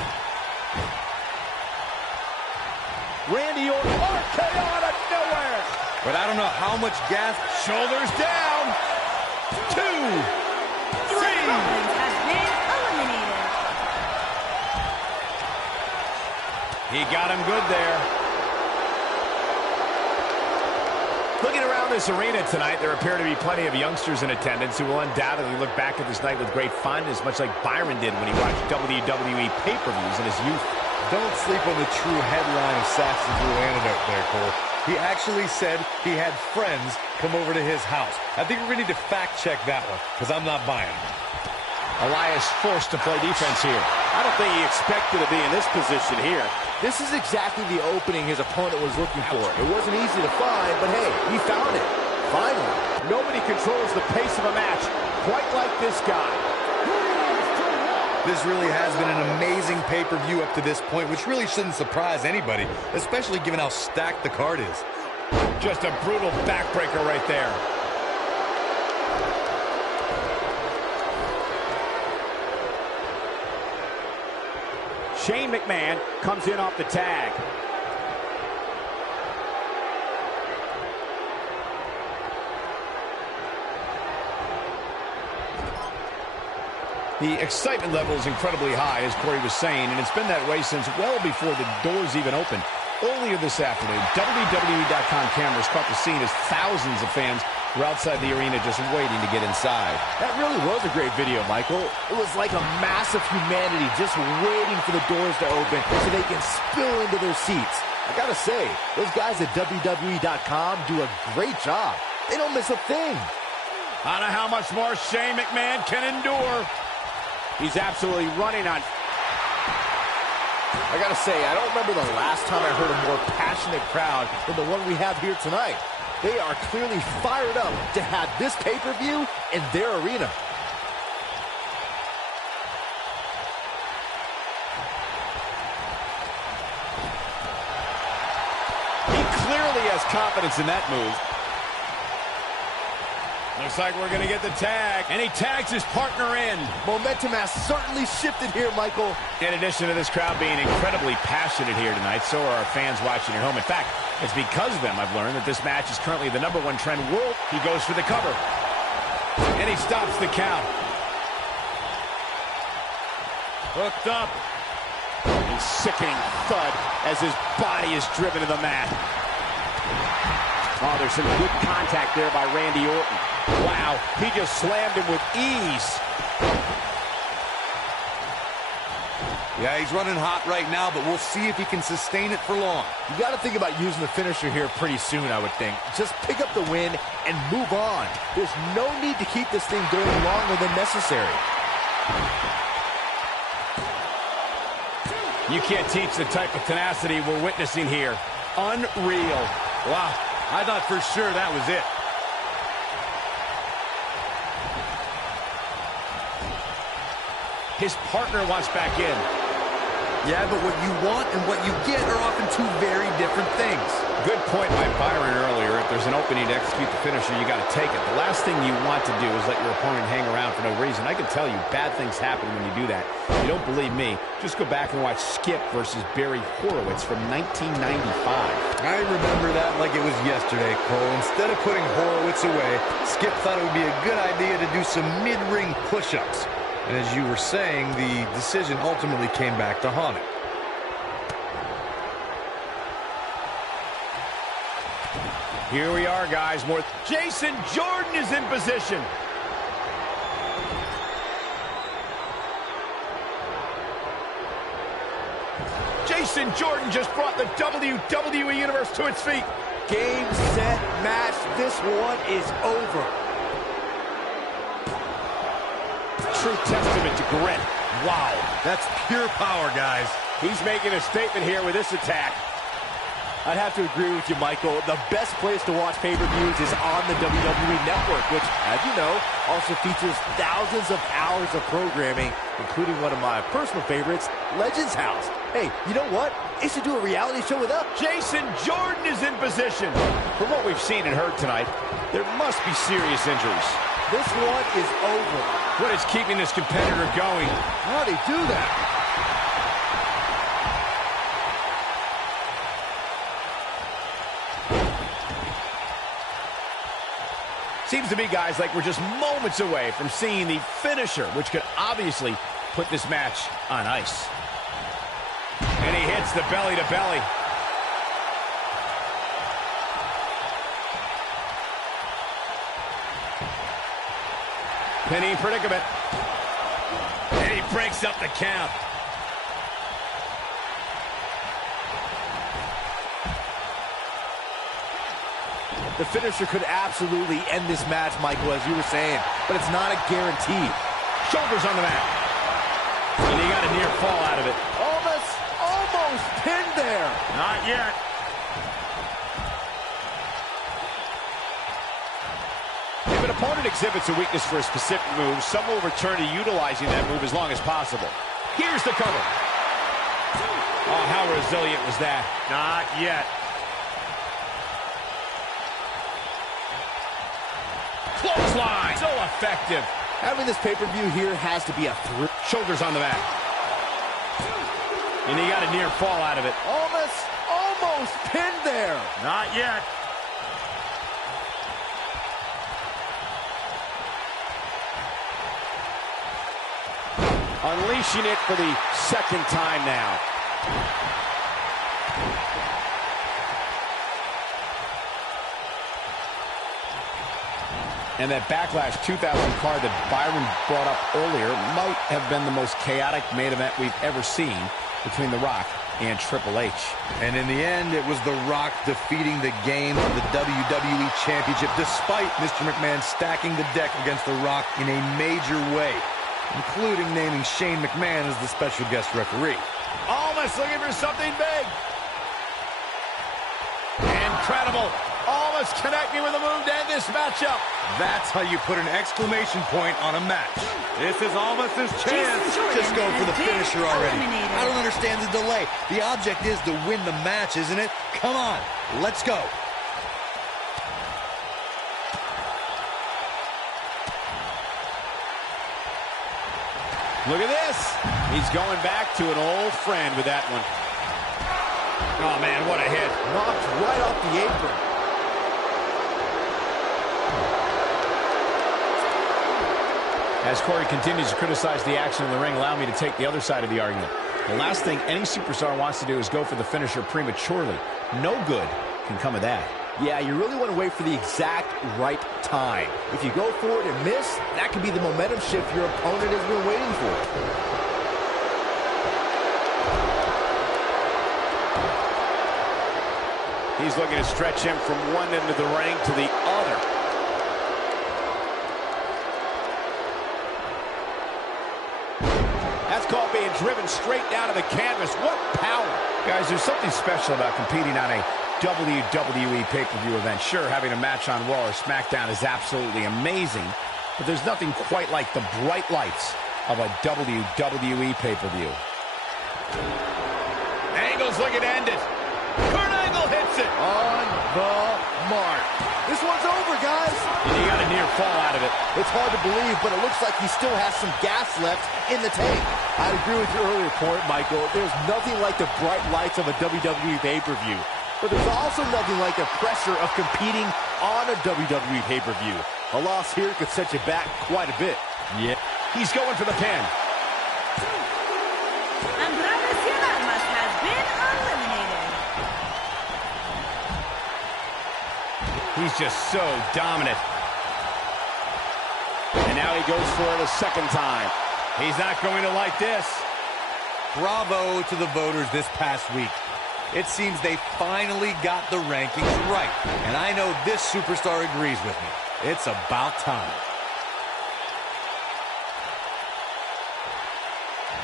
Randy Orton, RKO out of nowhere. But I don't know how much gas. Shoulders down. 2, 3. Rollins has been eliminated. He got him good there. Looking around this arena tonight, there appear to be plenty of youngsters in attendance who will undoubtedly look back at this night with great fondness, much like Byron did when he watched WWE pay-per-views in his youth. Don't sleep on the true headline of Saxton's little antidote there, Cole. He actually said he had friends come over to his house. I think we're going to need to fact-check that one, because I'm not buying it. Elias forced to play defense here. I don't think he expected to be in this position here. This is exactly the opening his opponent was looking for. It wasn't easy to find, but hey, he found it. Finally. Nobody controls the pace of a match quite like this guy. This really has been an amazing pay-per-view up to this point, which really shouldn't surprise anybody, especially given how stacked the card is. Just a brutal backbreaker right there. Shane McMahon comes in off the tag. The excitement level is incredibly high, as Corey was saying, and it's been that way since well before the doors even opened. Earlier this afternoon, WWE.com cameras caught the scene as thousands of fans were outside the arena just waiting to get inside. That really was a great video, Michael. It was like a mass of humanity just waiting for the doors to open so they can spill into their seats. I gotta say, those guys at WWE.com do a great job. They don't miss a thing. I don't know how much more Shane McMahon can endure. He's absolutely running on. I gotta say, I don't remember the last time I heard a more passionate crowd than the one we have here tonight. They are clearly fired up to have this pay-per-view in their arena. He clearly has confidence in that move. Looks like we're going to get the tag, and he tags his partner in. Momentum has certainly shifted here, Michael. In addition to this crowd being incredibly passionate here tonight, so are our fans watching at home. In fact, it's because of them I've learned that this match is currently the #1 trend world. He goes for the cover, and he stops the count. Hooked up. A sickening thud as his body is driven to the mat. Oh, there's some good contact there by Randy Orton. Wow, he just slammed him with ease. Yeah, he's running hot right now, but we'll see if he can sustain it for long. You got to think about using the finisher here pretty soon, I would think. Just pick up the win and move on. There's no need to keep this thing going longer than necessary. You can't teach the type of tenacity we're witnessing here. Unreal. Wow, I thought for sure that was it. His partner wants back in. Yeah, but what you want and what you get are often two very different things. Good point by Byron earlier. If there's an opening to execute the finisher, you got to take it. The last thing you want to do is let your opponent hang around for no reason. I can tell you, bad things happen when you do that. If you don't believe me, just go back and watch Skip versus Barry Horowitz from 1995. I remember that like it was yesterday, Cole. Instead of putting Horowitz away, Skip thought it would be a good idea to do some mid-ring push-ups. And as you were saying, the decision ultimately came back to haunt him. Here we are, guys. Jason Jordan is in position. Jason Jordan just brought the WWE Universe to its feet. Game, set, match. This one is over. True testament to grit. Wow. That's pure power, guys. He's making a statement here with this attack. I'd have to agree with you, Michael. The best place to watch pay-per-views is on the WWE Network, which, as you know, also features thousands of hours of programming, including one of my personal favorites, Legends House. Hey, you know what? They should do a reality show with us. Jason Jordan is in position. From what we've seen and heard tonight, there must be serious injuries. This one is over. What is keeping this competitor going? How'd he do that? Seems to me, guys, like we're just moments away from seeing the finisher, which could obviously put this match on ice. And he hits the belly to belly. Pinning predicament. And he breaks up the count. The finisher could absolutely end this match, Michael, as you were saying, but it's not a guarantee. Shoulders on the mat. And he got a near fall out of it. Almost pinned there. Not yet. If an opponent exhibits a weakness for a specific move, some will return to utilizing that move as long as possible. Here's the cover. Oh, how resilient was that? Not yet. Clothesline. So effective. Having this pay-per-view here has to be a thrill. Shoulders on the mat. And he got a near fall out of it. Almost pinned there. Not yet. Unleashing it for the second time now. And that Backlash 2000 card that Byron brought up earlier might have been the most chaotic main event we've ever seen between The Rock and Triple H. And in the end, it was The Rock defeating the game for the WWE Championship, despite Mr. McMahon stacking the deck against The Rock in a major way, including naming Shane McMahon as the special guest referee. Almost looking for something big. Incredible. Almost connecting with a move to end this matchup. That's how you put an exclamation point on a match. This is Almost's chance. Just go for the finisher already. eliminated. I don't understand the delay. The object is to win the match, isn't it? Come on, let's go. Look at this. He's going back to an old friend with that one. Oh, man, what a hit. Knocked right off the apron. As Corey continues to criticize the action in the ring, allow me to take the other side of the argument. The last thing any superstar wants to do is go for the finisher prematurely. No good can come of that. Yeah, you really want to wait for the exact right time. If you go for it and miss, that could be the momentum shift your opponent has been waiting for. He's looking to stretch him from one end of the ring to the other. That's called being driven straight down to the canvas. What power. Guys, there's something special about competing on a WWE pay-per-view event. Sure, having a match on Raw or SmackDown is absolutely amazing, but there's nothing quite like the bright lights of a WWE pay-per-view. Angle's looking to end it. Kurt Angle hits it. On the mark. This one's over, guys. And he got a near fall out of it. It's hard to believe, but it looks like he still has some gas left in the tank. I'd agree with your earlier point, Michael. There's nothing like the bright lights of a WWE pay-per-view. But there's also nothing like the pressure of competing on a WWE pay-per-view. A loss here could set you back quite a bit. Yeah. He's going for the pin. Has been eliminated. He's just so dominant. And now he goes for it a second time. He's not going to like this. Bravo to the voters this past week. It seems they finally got the rankings right. And I know this superstar agrees with me. It's about time.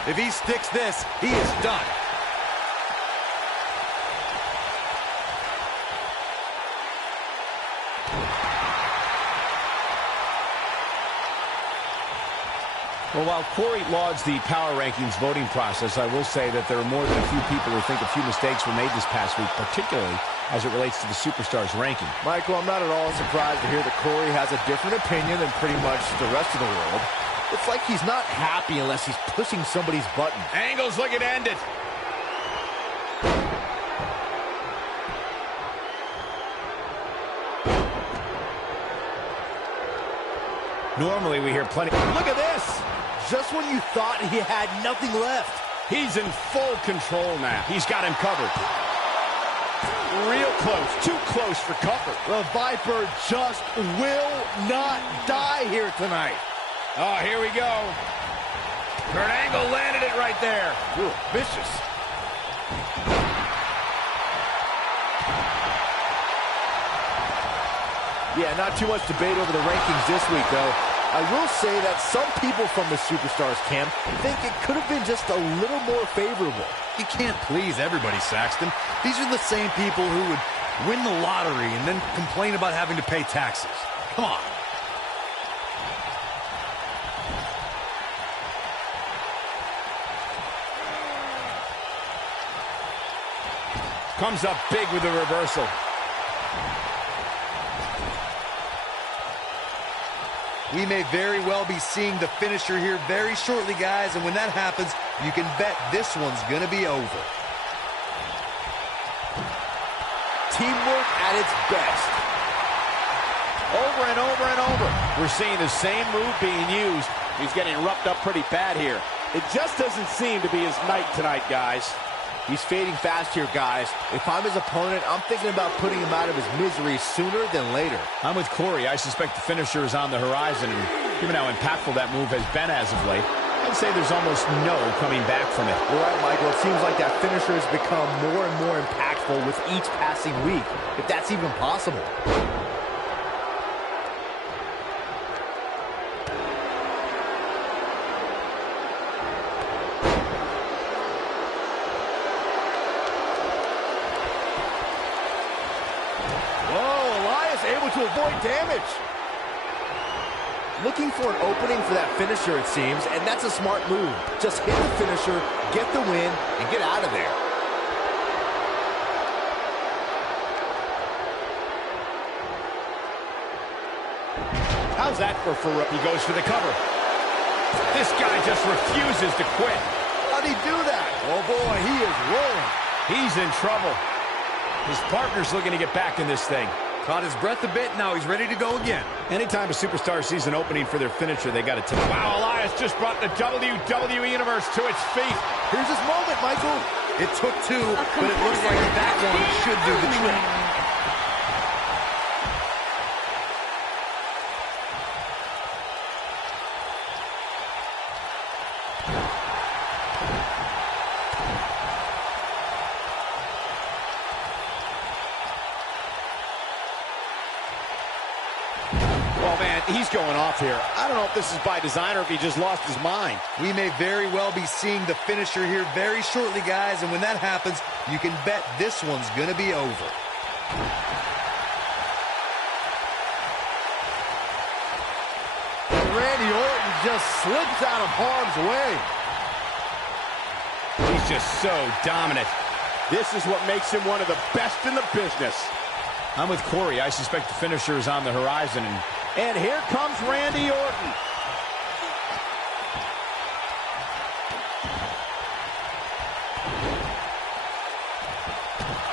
If he sticks this, he is done. Well, while Corey lauds the Power Rankings voting process, I will say that there are more than a few people who think a few mistakes were made this past week, particularly as it relates to the Superstars ranking. Michael, I'm not at all surprised to hear that Corey has a different opinion than pretty much the rest of the world. It's like he's not happy unless he's pushing somebody's button. Angle's looking to end it. Normally, we hear plenty. Look at this. Just when you thought he had nothing left. He's in full control now. He's got him covered. Real close. Too close for comfort. The Viper just will not die here tonight. Oh, here we go. Kurt Angle landed it right there. Ooh, vicious. Yeah, not too much debate over the rankings this week, though. I will say that some people from the Superstars camp think it could have been just a little more favorable. You can't please everybody, Saxton. These are the same people who would win the lottery and then complain about having to pay taxes. Come on. Comes up big with the reversal. We may very well be seeing the finisher here very shortly, guys, and when that happens, you can bet this one's going to be over. Teamwork at its best. Over and over and over. We're seeing the same move being used. He's getting roughed up pretty bad here. It just doesn't seem to be his night tonight, guys. He's fading fast here, guys. If I'm his opponent, I'm thinking about putting him out of his misery sooner than later. I'm with Corey. I suspect the finisher is on the horizon, and given how impactful that move has been as of late, I'd say there's almost no coming back from it. You're right, Michael. It seems like that finisher has become more and more impactful with each passing week, if that's even possible. To avoid damage. Looking for an opening for that finisher, it seems, and that's a smart move. Just hit the finisher, get the win, and get out of there. How's that for He goes for the cover. This guy just refuses to quit. How'd he do that? Oh boy, he is rolling. He's in trouble. His partner's looking to get back in this thing. Caught his breath a bit, now he's ready to go again. Anytime a superstar sees an opening for their finisher, they got to take it. Wow, Elias just brought the WWE Universe to its feet. Here's his moment, Michael. It took two, but it looks like that one should do the trick. He's going off here. I don't know if this is by design or if he just lost his mind. We may very well be seeing the finisher here very shortly, guys, and when that happens, you can bet this one's going to be over. And Randy Orton just slips out of harm's way. He's just so dominant. This is what makes him one of the best in the business. I'm with Corey. I suspect the finisher is on the horizon. And here comes Randy Orton.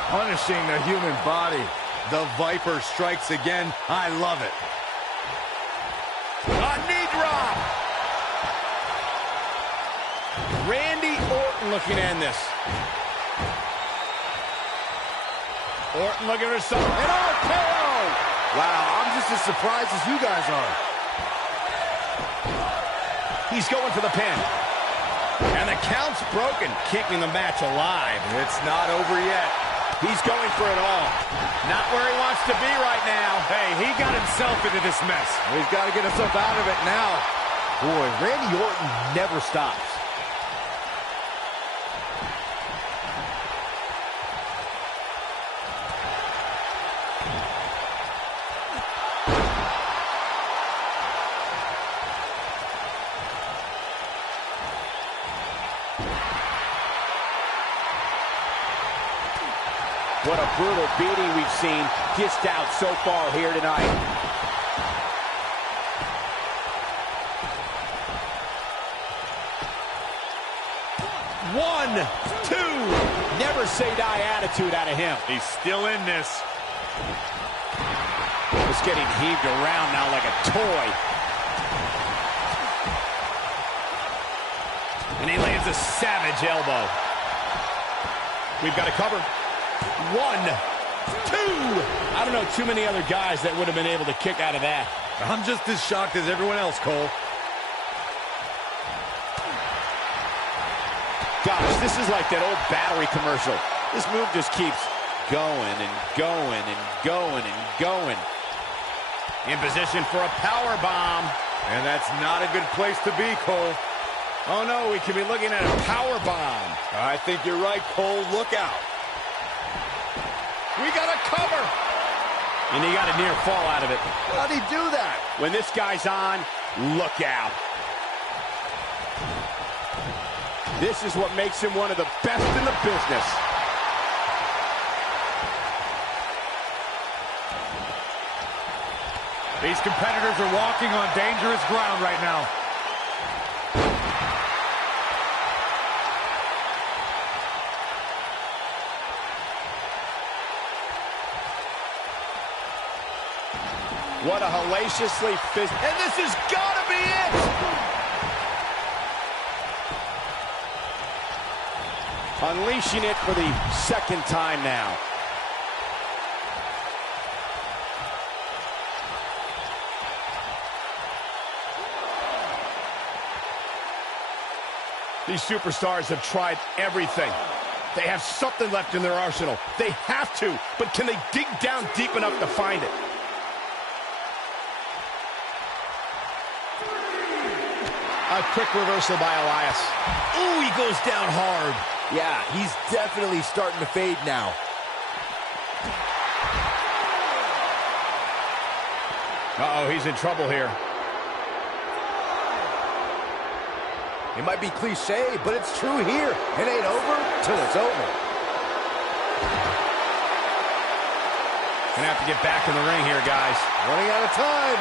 Punishing the human body. The Viper strikes again. I love it. A knee drop. Randy Orton looking to end this. Orton looking for something. And RKO! Wow, I'm just as surprised as you guys are. He's going for the pin. And the count's broken, keeping the match alive. It's not over yet. He's going for it all. Not where he wants to be right now. Hey, he got himself into this mess. He's got to get himself out of it now. Boy, Randy Orton never stops. What a brutal beating we've seen dished out so far here tonight. One, two. Never say die attitude out of him. He's still in this. It's getting heaved around now like a toy. And he lands a savage elbow. We've got a cover. One, two. I don't know too many other guys that would have been able to kick out of that. I'm just as shocked as everyone else, Cole. Gosh, this is like that old battery commercial. This move just keeps going and going and going and going. In position for a power bomb. And that's not a good place to be, Cole. Oh no, we could be looking at a power bomb. I think you're right, Cole. Look out. We got a cover. And he got a near fall out of it. How'd he do that? When this guy's on, look out. This is what makes him one of the best in the business. These competitors are walking on dangerous ground right now. What a hellaciously and this has got to be it! Unleashing it for the second time now. These superstars have tried everything. They have something left in their arsenal. They have to, but can they dig down deep enough to find it? A quick reversal by Elias. Ooh, he goes down hard. Yeah, he's definitely starting to fade now. Uh-oh, he's in trouble here. It might be cliche, but it's true here. It ain't over till it's over. Gonna have to get back in the ring here, guys. Running out of time.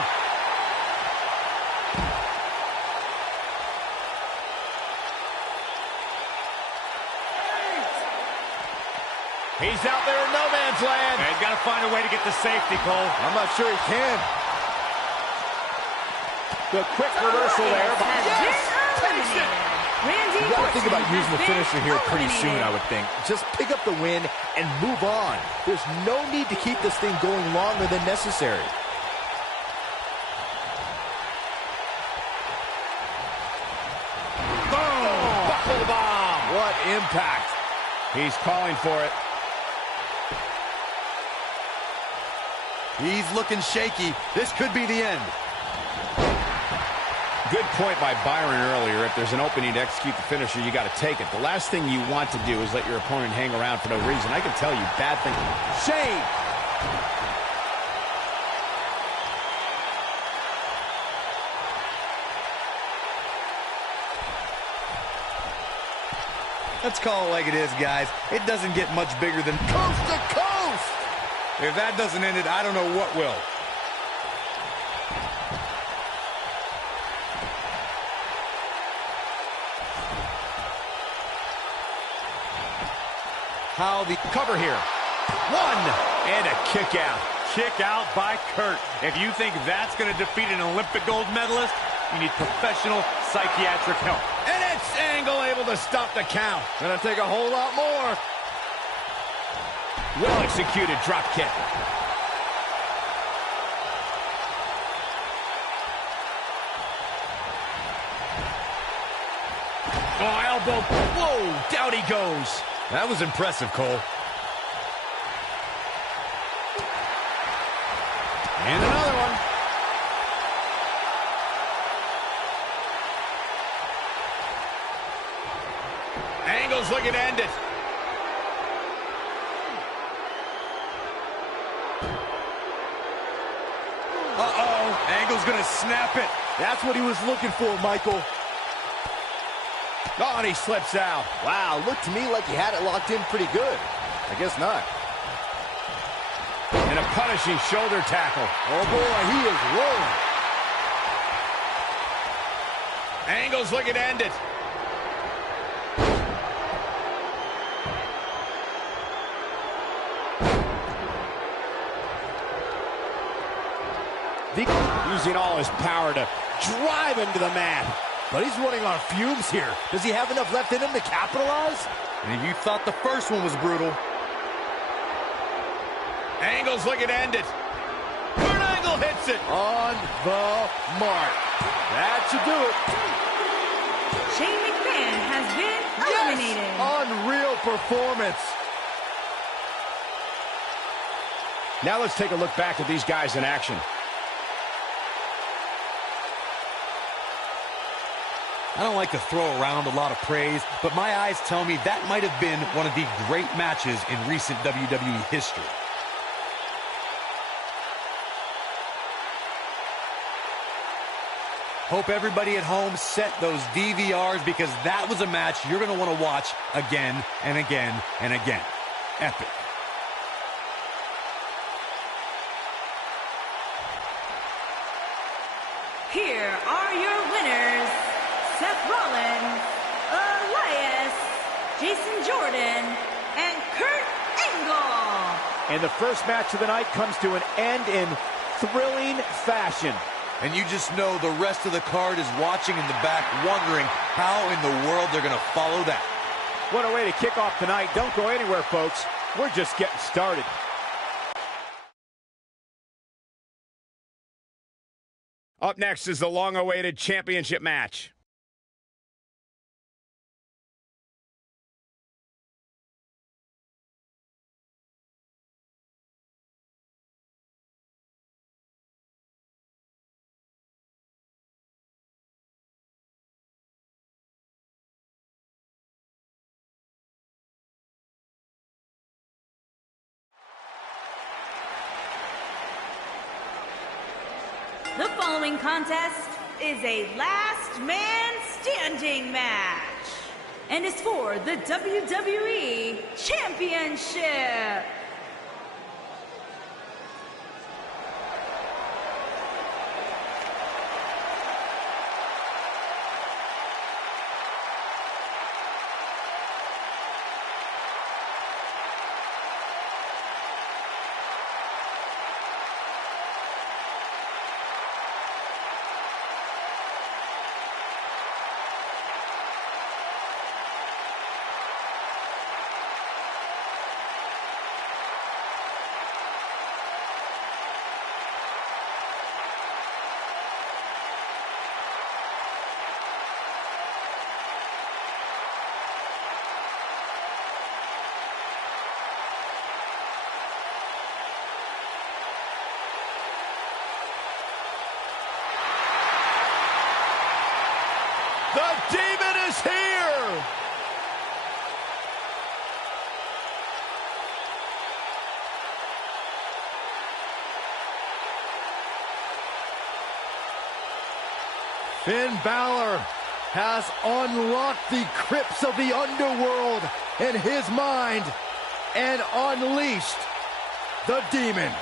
He's out there in no man's land. And he's got to find a way to get to safety, Cole. I'm not sure he can. The quick reversal there. You got to think about using the finisher here pretty soon, I would think. Just pick up the win and move on. There's no need to keep this thing going longer than necessary. Boom! Buckle bomb. What impact. He's calling for it. He's looking shaky. This could be the end. Good point by Byron earlier. If there's an opening to execute the finisher, you got to take it. The last thing you want to do is let your opponent hang around for no reason. I can tell you, bad thing. Shane. Let's call it like it is, guys. It doesn't get much bigger than Coast to coast. If that doesn't end it, I don't know what will. How the cover here. One and a kick out. Kick out by Kurt. If you think that's going to defeat an Olympic gold medalist, you need professional psychiatric help. And it's Angle able to stop the count. Gonna take a whole lot more. Well executed drop kick. Oh, elbow. Whoa, down he goes. That was impressive, Cole. And another one. Angle's looking to end it. Uh-oh. Angle's gonna snap it. That's what he was looking for, Michael. Oh, and he slips out. Wow, looked to me like he had it locked in pretty good. I guess not. And a punishing shoulder tackle. Oh, boy, he is rolling. Angle's looking to end it. Using all his power to drive him to the mat. But he's running on fumes here. Does he have enough left in him to capitalize? And if you thought the first one was brutal. Angle's looking to end it. Kurt Angle hits it. On the mark. That should do it. Shane McMahon has been eliminated. Unreal performance. Now let's take a look back at these guys in action. I don't like to throw around a lot of praise, but my eyes tell me that might have been one of the great matches in recent WWE history. Hope everybody at home set those DVRs because that was a match you're going to want to watch again and again and again. Epic. Here are your winners, Seth Rollins, Elias, Jason Jordan, and Kurt Angle. And the first match of the night comes to an end in thrilling fashion. And you just know the rest of the card is watching in the back, wondering how in the world they're going to follow that. What a way to kick off tonight. Don't go anywhere, folks. We're just getting started. Up next is the long-awaited championship match. The following contest is a last man standing match and is for the WWE Championship. The Demon is here! Finn Balor has unlocked the crypts of the underworld in his mind and unleashed the Demon.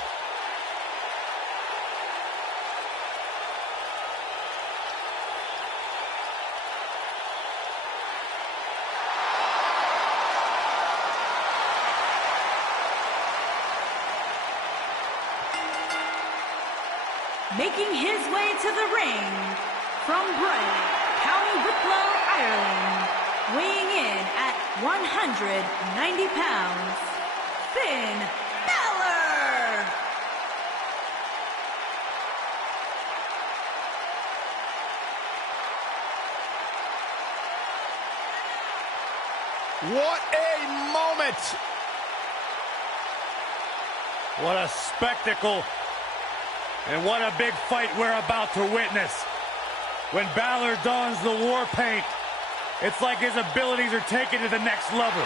Making his way to the ring from Bray, County Wicklow, Ireland, weighing in at 190 pounds, Finn Balor! What a moment! What a spectacle. And what a big fight we're about to witness. When Balor dons the war paint, it's like his abilities are taken to the next level.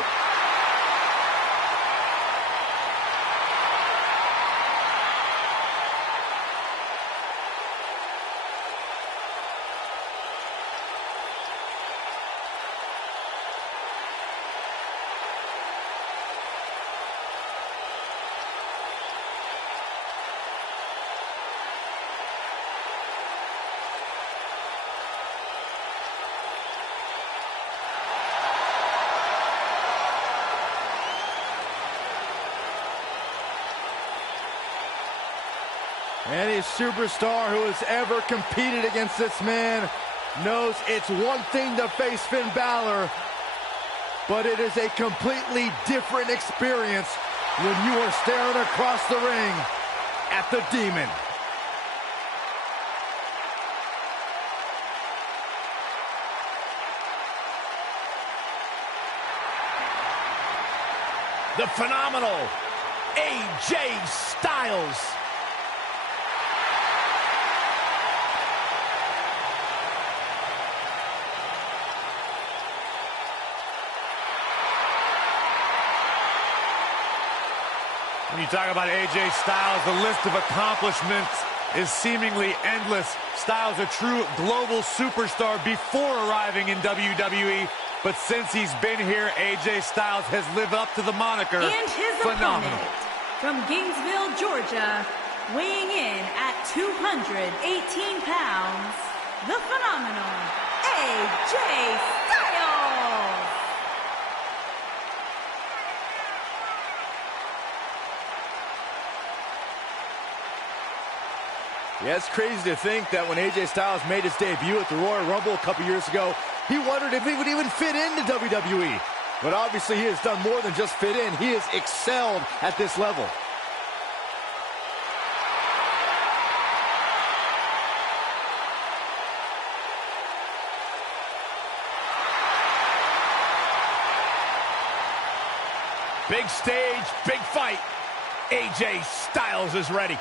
Any superstar who has ever competed against this man knows it's one thing to face Finn Balor, but it is a completely different experience when you are staring across the ring at the Demon. The phenomenal AJ Styles. When you talk about AJ Styles, the list of accomplishments is seemingly endless. Styles, a true global superstar before arriving in WWE, but since he's been here, AJ Styles has lived up to the moniker. And his phenomenal. opponent from Gainesville, Georgia, weighing in at 218 pounds, the phenomenal AJ Styles. Yeah, it's crazy to think that when AJ Styles made his debut at the Royal Rumble a couple years ago, he wondered if he would even fit into WWE. But obviously he has done more than just fit in. He has excelled at this level. Big stage, big fight. AJ Styles is ready.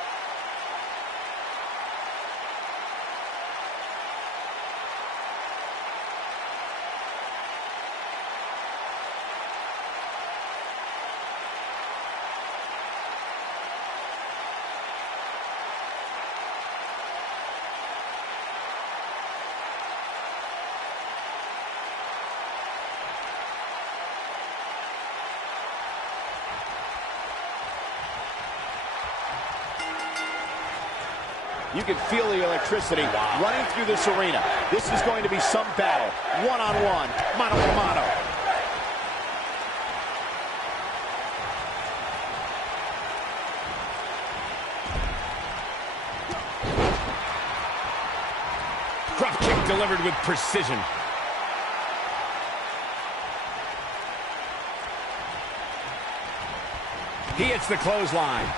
You can feel the electricity running through this arena. This is going to be some battle. One-on-one, mano-a-mano. Drop kick delivered with precision. He hits the clothesline.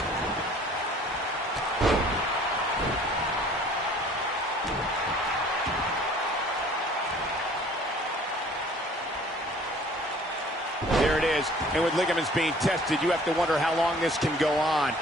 There it is. And with ligaments being tested, you have to wonder how long this can go on.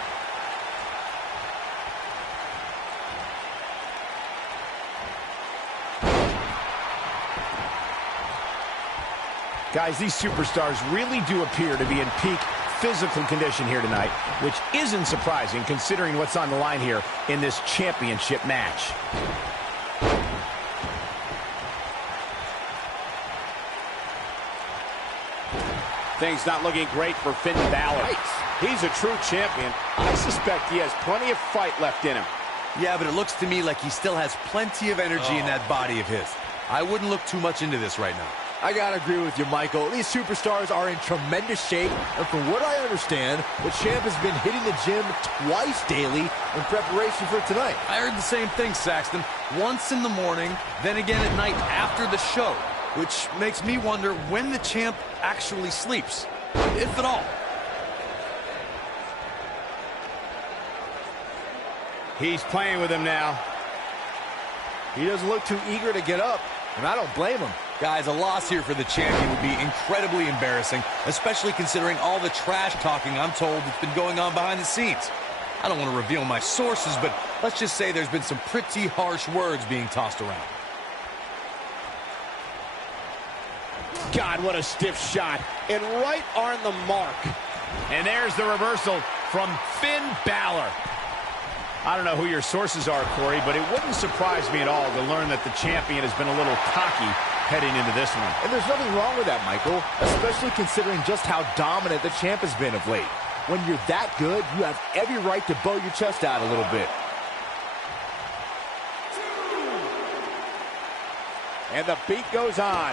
Guys, these superstars really do appear to be in peak physical condition here tonight, which isn't surprising considering what's on the line here in this championship match. Things not looking great for Finn Balor. He's a true champion. I suspect he has plenty of fight left in him. Yeah, but it looks to me like he still has plenty of energy in that body of his. I wouldn't look too much into this right now. I gotta agree with you, Michael. These superstars are in tremendous shape, and from what I understand, the champ has been hitting the gym twice daily in preparation for tonight. I heard the same thing, Saxton. Once in the morning, then again at night after the show, which makes me wonder when the champ actually sleeps, if at all. He's playing with him now. He doesn't look too eager to get up, and I don't blame him. Guys, a loss here for the champion would be incredibly embarrassing, especially considering all the trash talking I'm told that's been going on behind the scenes. I don't want to reveal my sources, but let's just say there's been some pretty harsh words being tossed around. God, what a stiff shot. And right on the mark. And there's the reversal from Finn Balor. I don't know who your sources are, Corey, but it wouldn't surprise me at all to learn that the champion has been a little cocky heading into this one. And there's nothing wrong with that, Michael, especially considering just how dominant the champ has been of late. When you're that good, you have every right to bow your chest out a little bit. And the beat goes on.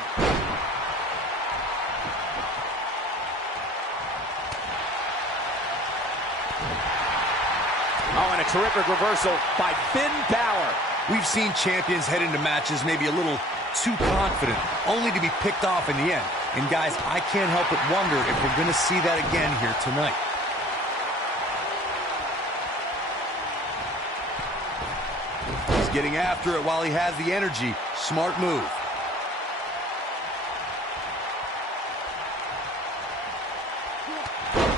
Oh, and a terrific reversal by Finn Balor. We've seen champions head into matches maybe a little too confident, only to be picked off in the end. And guys, I can't help but wonder if we're going to see that again here tonight. He's getting after it while he has the energy. Smart move.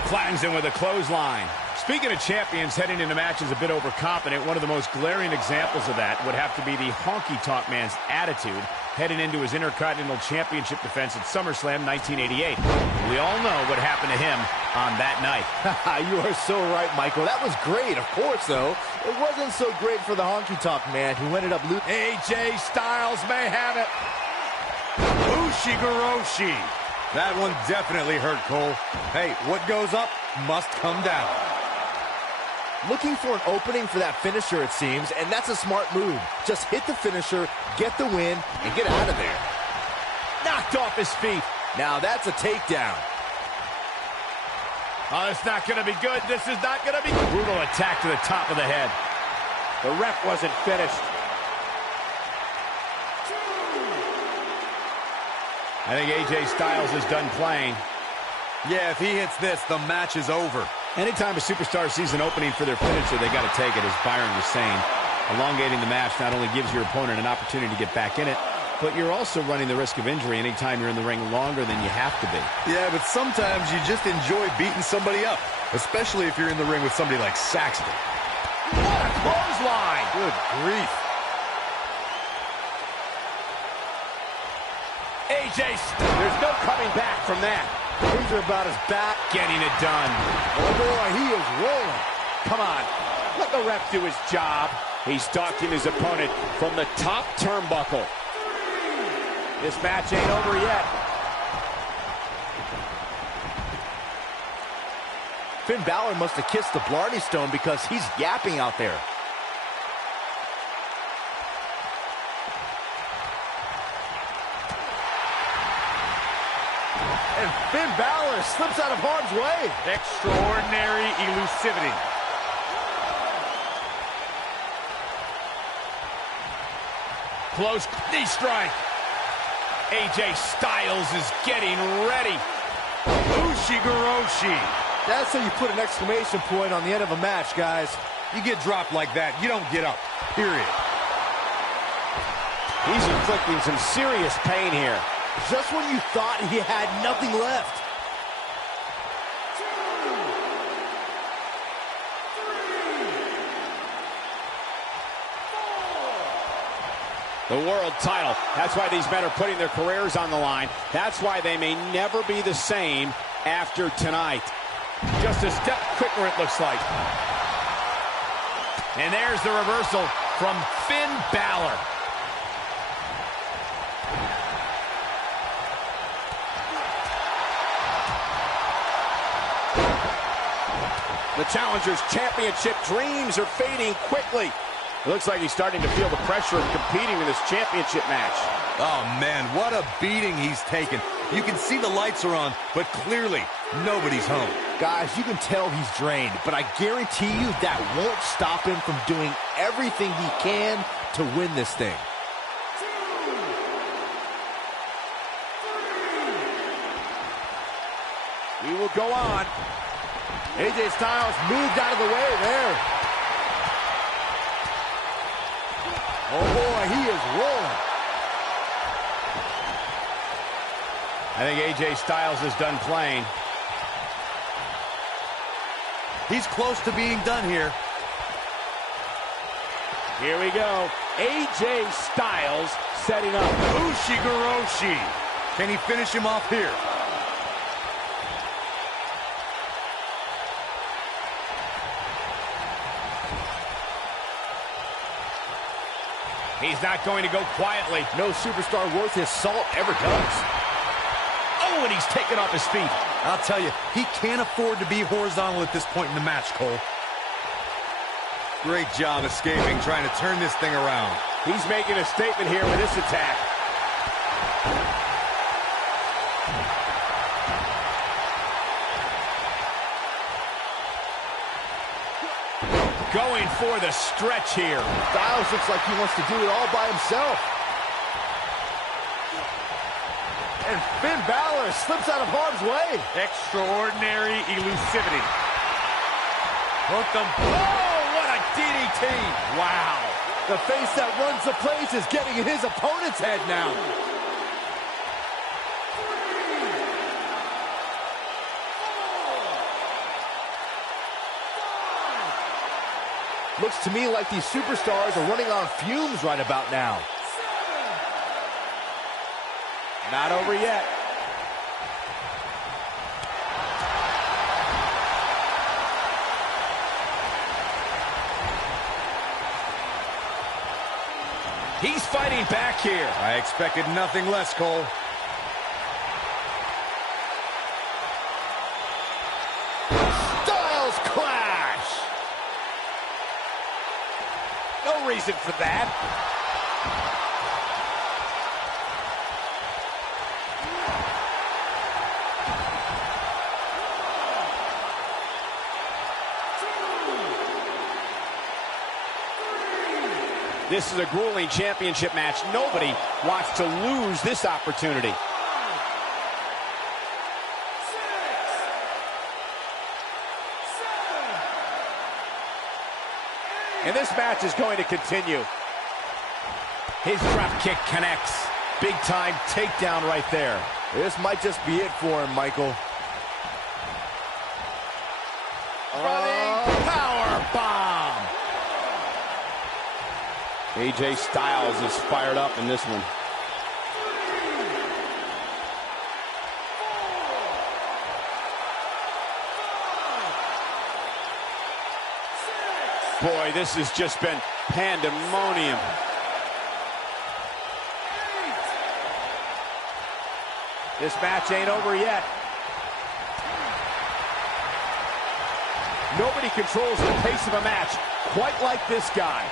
Flattens him with a clothesline. Speaking of champions heading into matches a bit overconfident, one of the most glaring examples of that would have to be the honky-tonk man's attitude heading into his Intercontinental Championship defense at SummerSlam 1988. We all know what happened to him on that night. You are so right, Michael. That was great, of course, though. It wasn't so great for the honky-tonk man who ended up losing. AJ Styles may have it. Ushigoroshi. That one definitely hurt, Cole. Hey, what goes up must come down. Looking for an opening for that finisher, it seems, and that's a smart move. Just hit the finisher, get the win, and get out of there. Knocked off his feet. Now that's a takedown. Oh, it's not going to be good. This is not going to be... Brutal attack to the top of the head. The ref wasn't finished. I think AJ Styles is done playing. Yeah, if he hits this, the match is over. Anytime a superstar sees an opening for their finisher, they got to take it, as Byron was saying. Elongating the match not only gives your opponent an opportunity to get back in it, but you're also running the risk of injury anytime you're in the ring longer than you have to be. Yeah, but sometimes you just enjoy beating somebody up, especially if you're in the ring with somebody like Saxton. What a clothesline! Good grief. There's no coming back from that. Things are about his back. Getting it done. Oh, boy, he is rolling. Come on, let the ref do his job. He's stalking his opponent from the top turnbuckle. This match ain't over yet. Finn Balor must have kissed the Blarney Stone because he's yapping out there. And Finn Balor slips out of harm's way. Extraordinary elusivity. Close knee strike. AJ Styles is getting ready. Ushigoroshi. That's how you put an exclamation point on the end of a match, guys. You get dropped like that, you don't get up, period. He's inflicting some serious pain here. Just when you thought he had nothing left. The world title. That's why these men are putting their careers on the line. That's why they may never be the same after tonight. Just a step quicker, it looks like. And there's the reversal from Finn Balor. The challenger's championship dreams are fading quickly. It looks like he's starting to feel the pressure of competing in this championship match. Oh, man, what a beating he's taken. You can see the lights are on, but clearly nobody's home. Guys, you can tell he's drained, but I guarantee you that won't stop him from doing everything he can to win this thing. We will go on. AJ Styles moved out of the way there. Oh, boy, he is rolling. I think AJ Styles is done playing. He's close to being done here. Here we go. AJ Styles setting up. Ushigoroshi. Can he finish him off here? He's not going to go quietly. No superstar worth his salt ever does. Oh, and he's taken off his feet. I'll tell you, he can't afford to be horizontal at this point in the match, Cole. Great job escaping, trying to turn this thing around. He's making a statement here with this attack. Going for the stretch here. Styles looks like he wants to do it all by himself. And Finn Balor slips out of harm's way. Extraordinary elusivity. Hooked him. Oh, what a DDT. Wow. The face that runs the place is getting in his opponent's head now. Looks to me like these superstars are running on fumes right about now. Not over yet. He's fighting back here. I expected nothing less, Cole. Styles clash. No reason for that. This is a grueling championship match. Nobody wants to lose this opportunity. And this match is going to continue. His drop kick connects. Big time takedown right there. This might just be it for him, Michael. Running power bomb. AJ Styles is fired up in this one. Boy, this has just been pandemonium. This match ain't over yet. Nobody controls the pace of a match quite like this guy.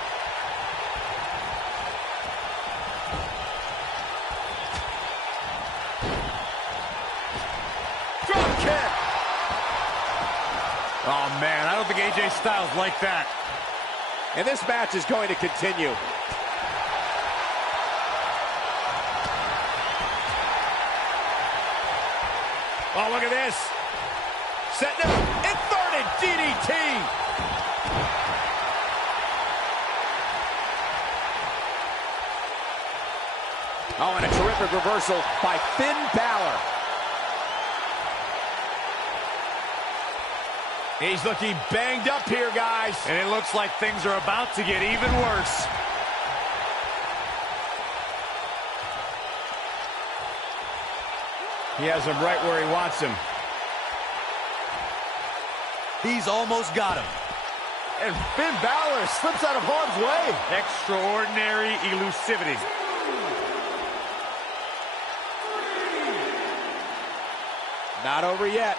Drop kick. Oh, man, I don't think AJ Styles liked that. And this match is going to continue. Oh, look at this. Setting him. Inverted DDT. Oh, and a terrific reversal by Finn Balor. He's looking banged up here, guys. And it looks like things are about to get even worse. He has him right where he wants him. He's almost got him. And Finn Balor slips out of harm's way. Extraordinary elusivity. Not over yet.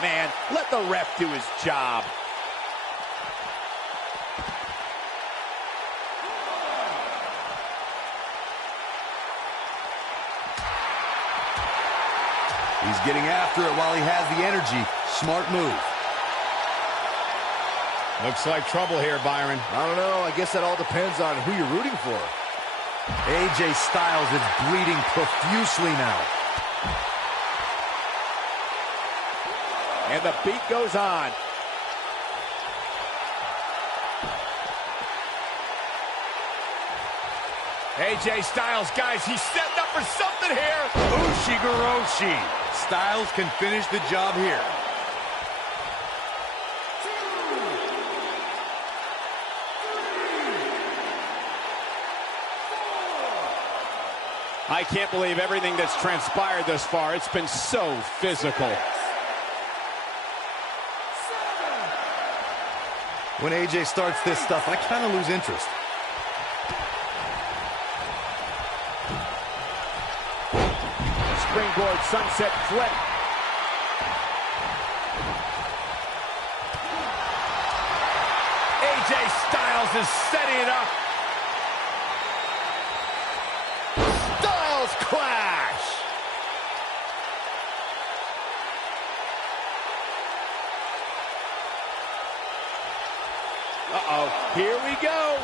Man, let the ref do his job. He's getting after it while he has the energy. Smart move. Looks like trouble here, Byron. I don't know. I guess that all depends on who you're rooting for. AJ Styles is bleeding profusely now. And the beat goes on. AJ Styles, guys, he's setting up for something here. Ushigoroshi. Styles can finish the job here. I can't believe everything that's transpired thus far. It's been so physical. When AJ starts this stuff, I kind of lose interest. Springboard sunset flip. AJ Styles is setting it up. Styles clash. Uh-oh, here we go.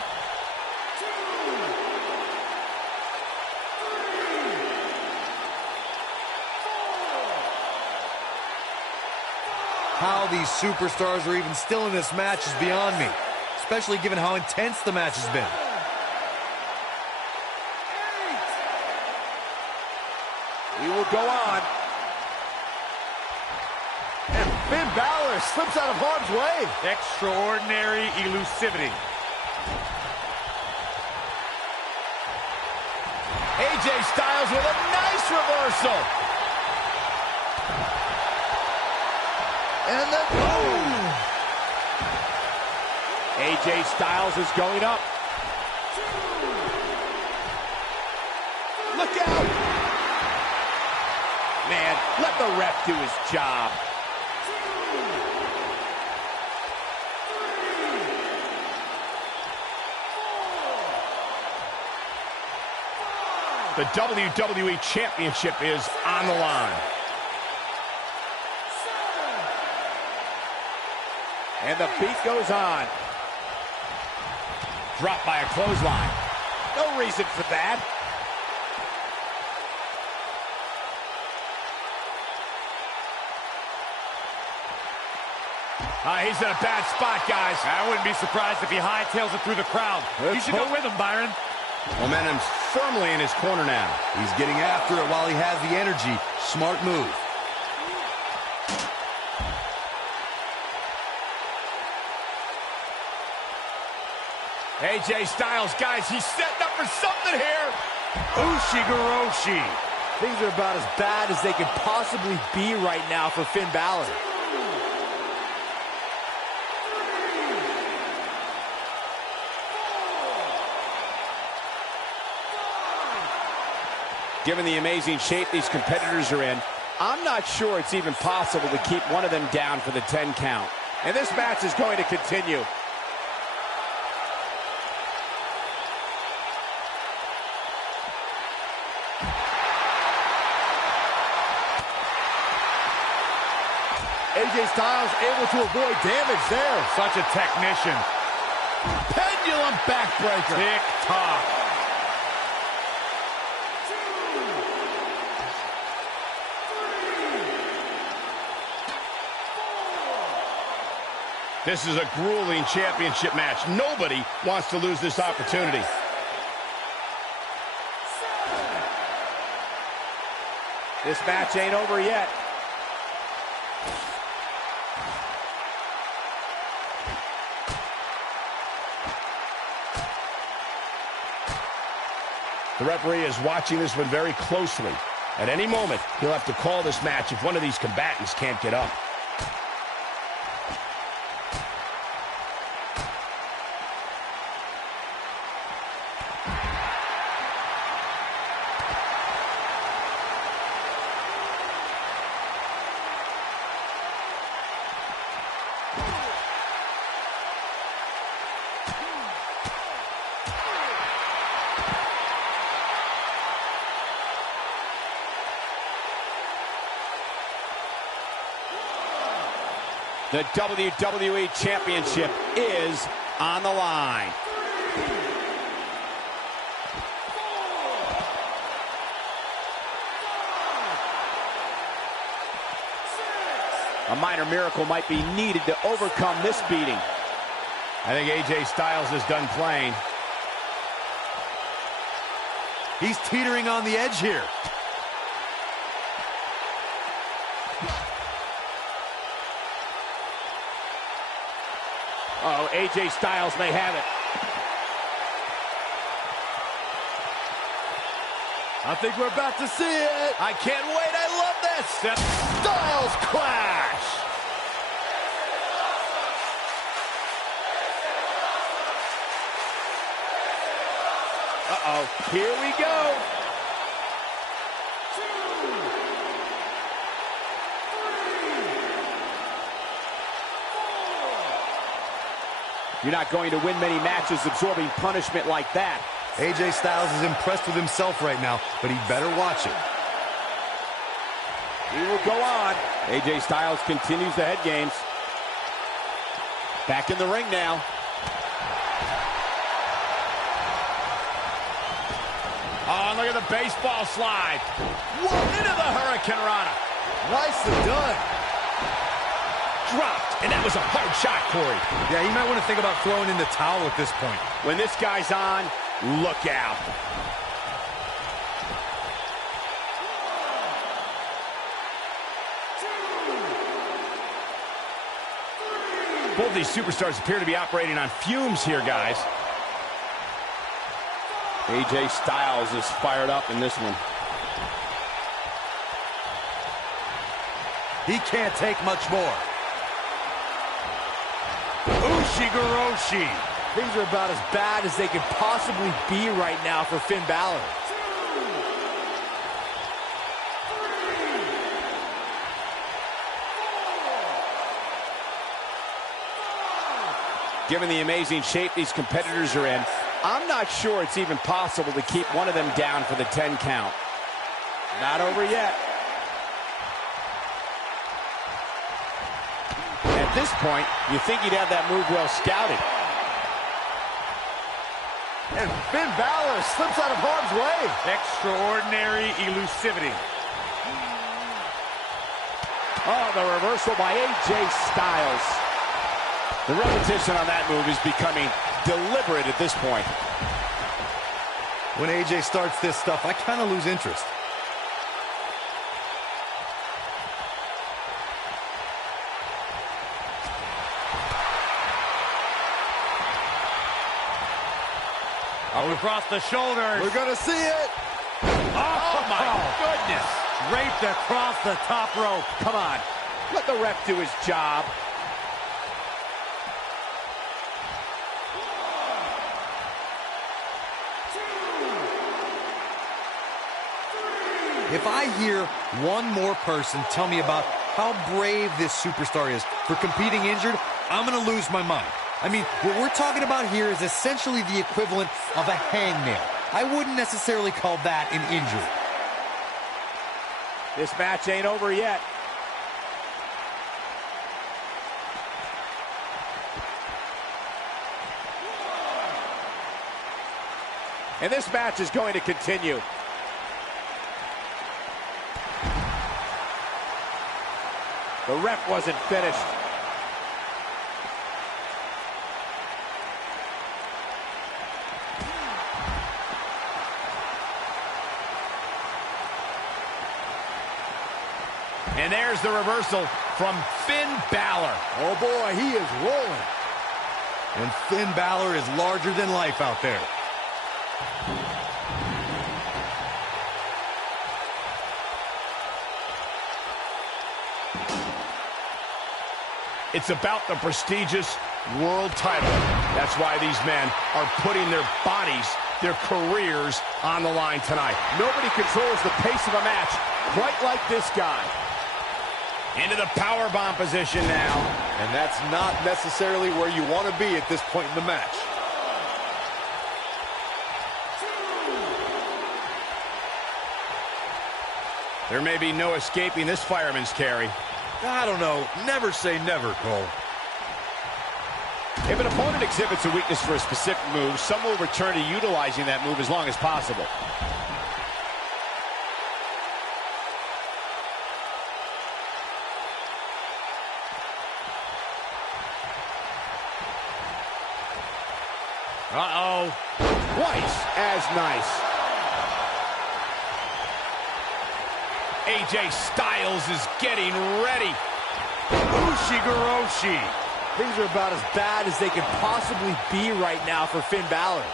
How these superstars are even still in this match is beyond me, especially given how intense the match has been. We will go on. And Finn Balor slips out of harm's way. Extraordinary elusivity. AJ Styles with a nice reversal. And then boom! AJ Styles is going up. Look out! Man, let the ref do his job. The WWE Championship is on the line. And the beat goes on. Dropped by a clothesline. No reason for that. He's in a bad spot, guys. I wouldn't be surprised if he hightails it through the crowd. You should go with him, Byron. Momentum's firmly in his corner now. He's getting after it while he has the energy. Smart move. AJ Styles, guys, he's setting up for something here. Ushigoroshi. Things are about as bad as they could possibly be right now for Finn Balor. Given the amazing shape these competitors are in, I'm not sure it's even possible to keep one of them down for the 10 count. And this match is going to continue. AJ Styles able to avoid damage there. Such a technician. Pendulum backbreaker. Tick-tock. This is a grueling championship match. Nobody wants to lose this opportunity. This match ain't over yet. The referee is watching this one very closely. At any moment, he'll have to call this match if one of these combatants can't get up. The WWE Championship is on the line. A minor miracle might be needed to overcome this beating. I think AJ Styles is done playing. He's teetering on the edge here. Uh-oh, AJ Styles may have it. I think we're about to see it. I can't wait. I love this. Styles clash. Uh-oh, here we go. You're not going to win many matches absorbing punishment like that. AJ Styles is impressed with himself right now, but he better watch it. He will go on. AJ Styles continues the head games. Back in the ring now. Oh, look at the baseball slide. Whoa, into the Hurricane Rana. Nicely done. Dropped, and that was a hard shot, Corey. Yeah, he might want to think about throwing in the towel at this point. When this guy's on, look out. Both these superstars appear to be operating on fumes here, guys. AJ Styles is fired up in this one. He can't take much more. Ushigoroshi. Things are about as bad as they could possibly be right now for Finn Balor. Given the amazing shape these competitors are in, I'm not sure it's even possible to keep one of them down for the 10 count. Not over yet. At this point, you think he'd have that move well scouted. And Finn Balor slips out of harm's way. Extraordinary elusivity. Oh, the reversal by AJ Styles. The repetition on that move is becoming deliberate at this point. When AJ starts this stuff, I kind of lose interest. Oh, across the shoulders. We're going to see it. Oh, my goodness. Draped across the top rope. Come on, let the ref do his job. If I hear one more person tell me about how brave this superstar is for competing injured, I'm going to lose my mind. I mean, what we're talking about here is essentially the equivalent of a hangnail. I wouldn't necessarily call that an injury. This match ain't over yet. And this match is going to continue. The ref wasn't finished. And there's the reversal from Finn Balor. Oh, boy, he is rolling. And Finn Balor is larger than life out there. It's about the prestigious world title. That's why these men are putting their bodies, their careers on the line tonight. Nobody controls the pace of a match quite like this guy. Into the powerbomb position now. And that's not necessarily where you want to be at this point in the match. There may be no escaping this fireman's carry. I don't know. Never say never, Cole. If an opponent exhibits a weakness for a specific move, some will return to utilizing that move as long as possible. Uh-oh. Twice as nice. AJ Styles is getting ready. Ushigoroshi. Things are about as bad as they can possibly be right now for Finn Balor.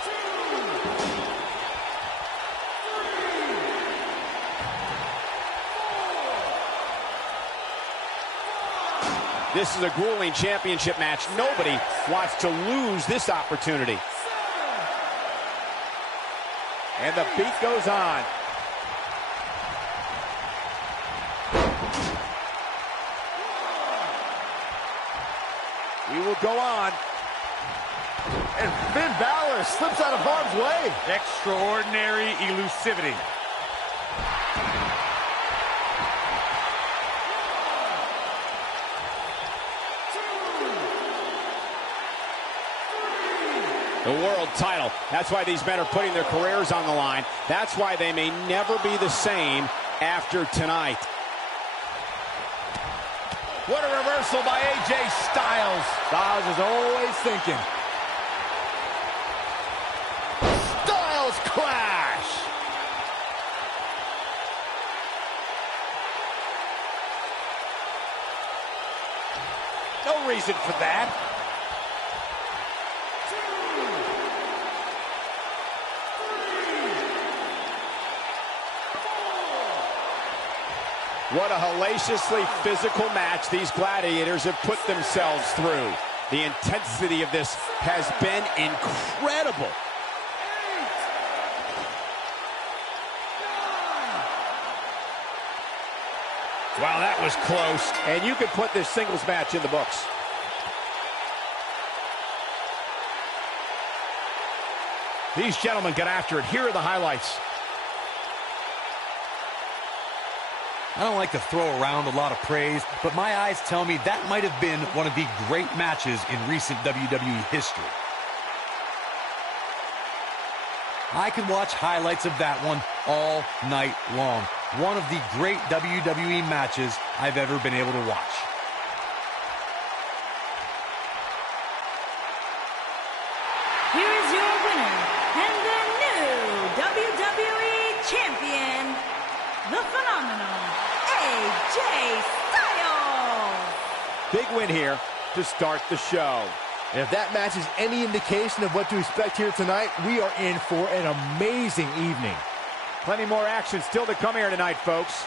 This is a grueling championship match. Nobody wants to lose this opportunity. And the beat goes on. We will go on. And Finn Balor slips out of harm's way. Extraordinary elusivity. The world title. That's why these men are putting their careers on the line. That's why they may never be the same after tonight. What a reversal by AJ Styles. Styles is always thinking. Styles clash. No reason for that. What a hellaciously physical match these gladiators have put themselves through. The intensity of this has been incredible. Wow, that was close. And you can put this singles match in the books. These gentlemen get after it. Here are the highlights. I don't like to throw around a lot of praise, but my eyes tell me that might have been one of the great matches in recent WWE history. I could watch highlights of that one all night long. One of the great WWE matches I've ever been able to watch. Styles. Big win here to start the show. And if that match is any indication of what to expect here tonight, we are in for an amazing evening. Plenty more action still to come here tonight, folks.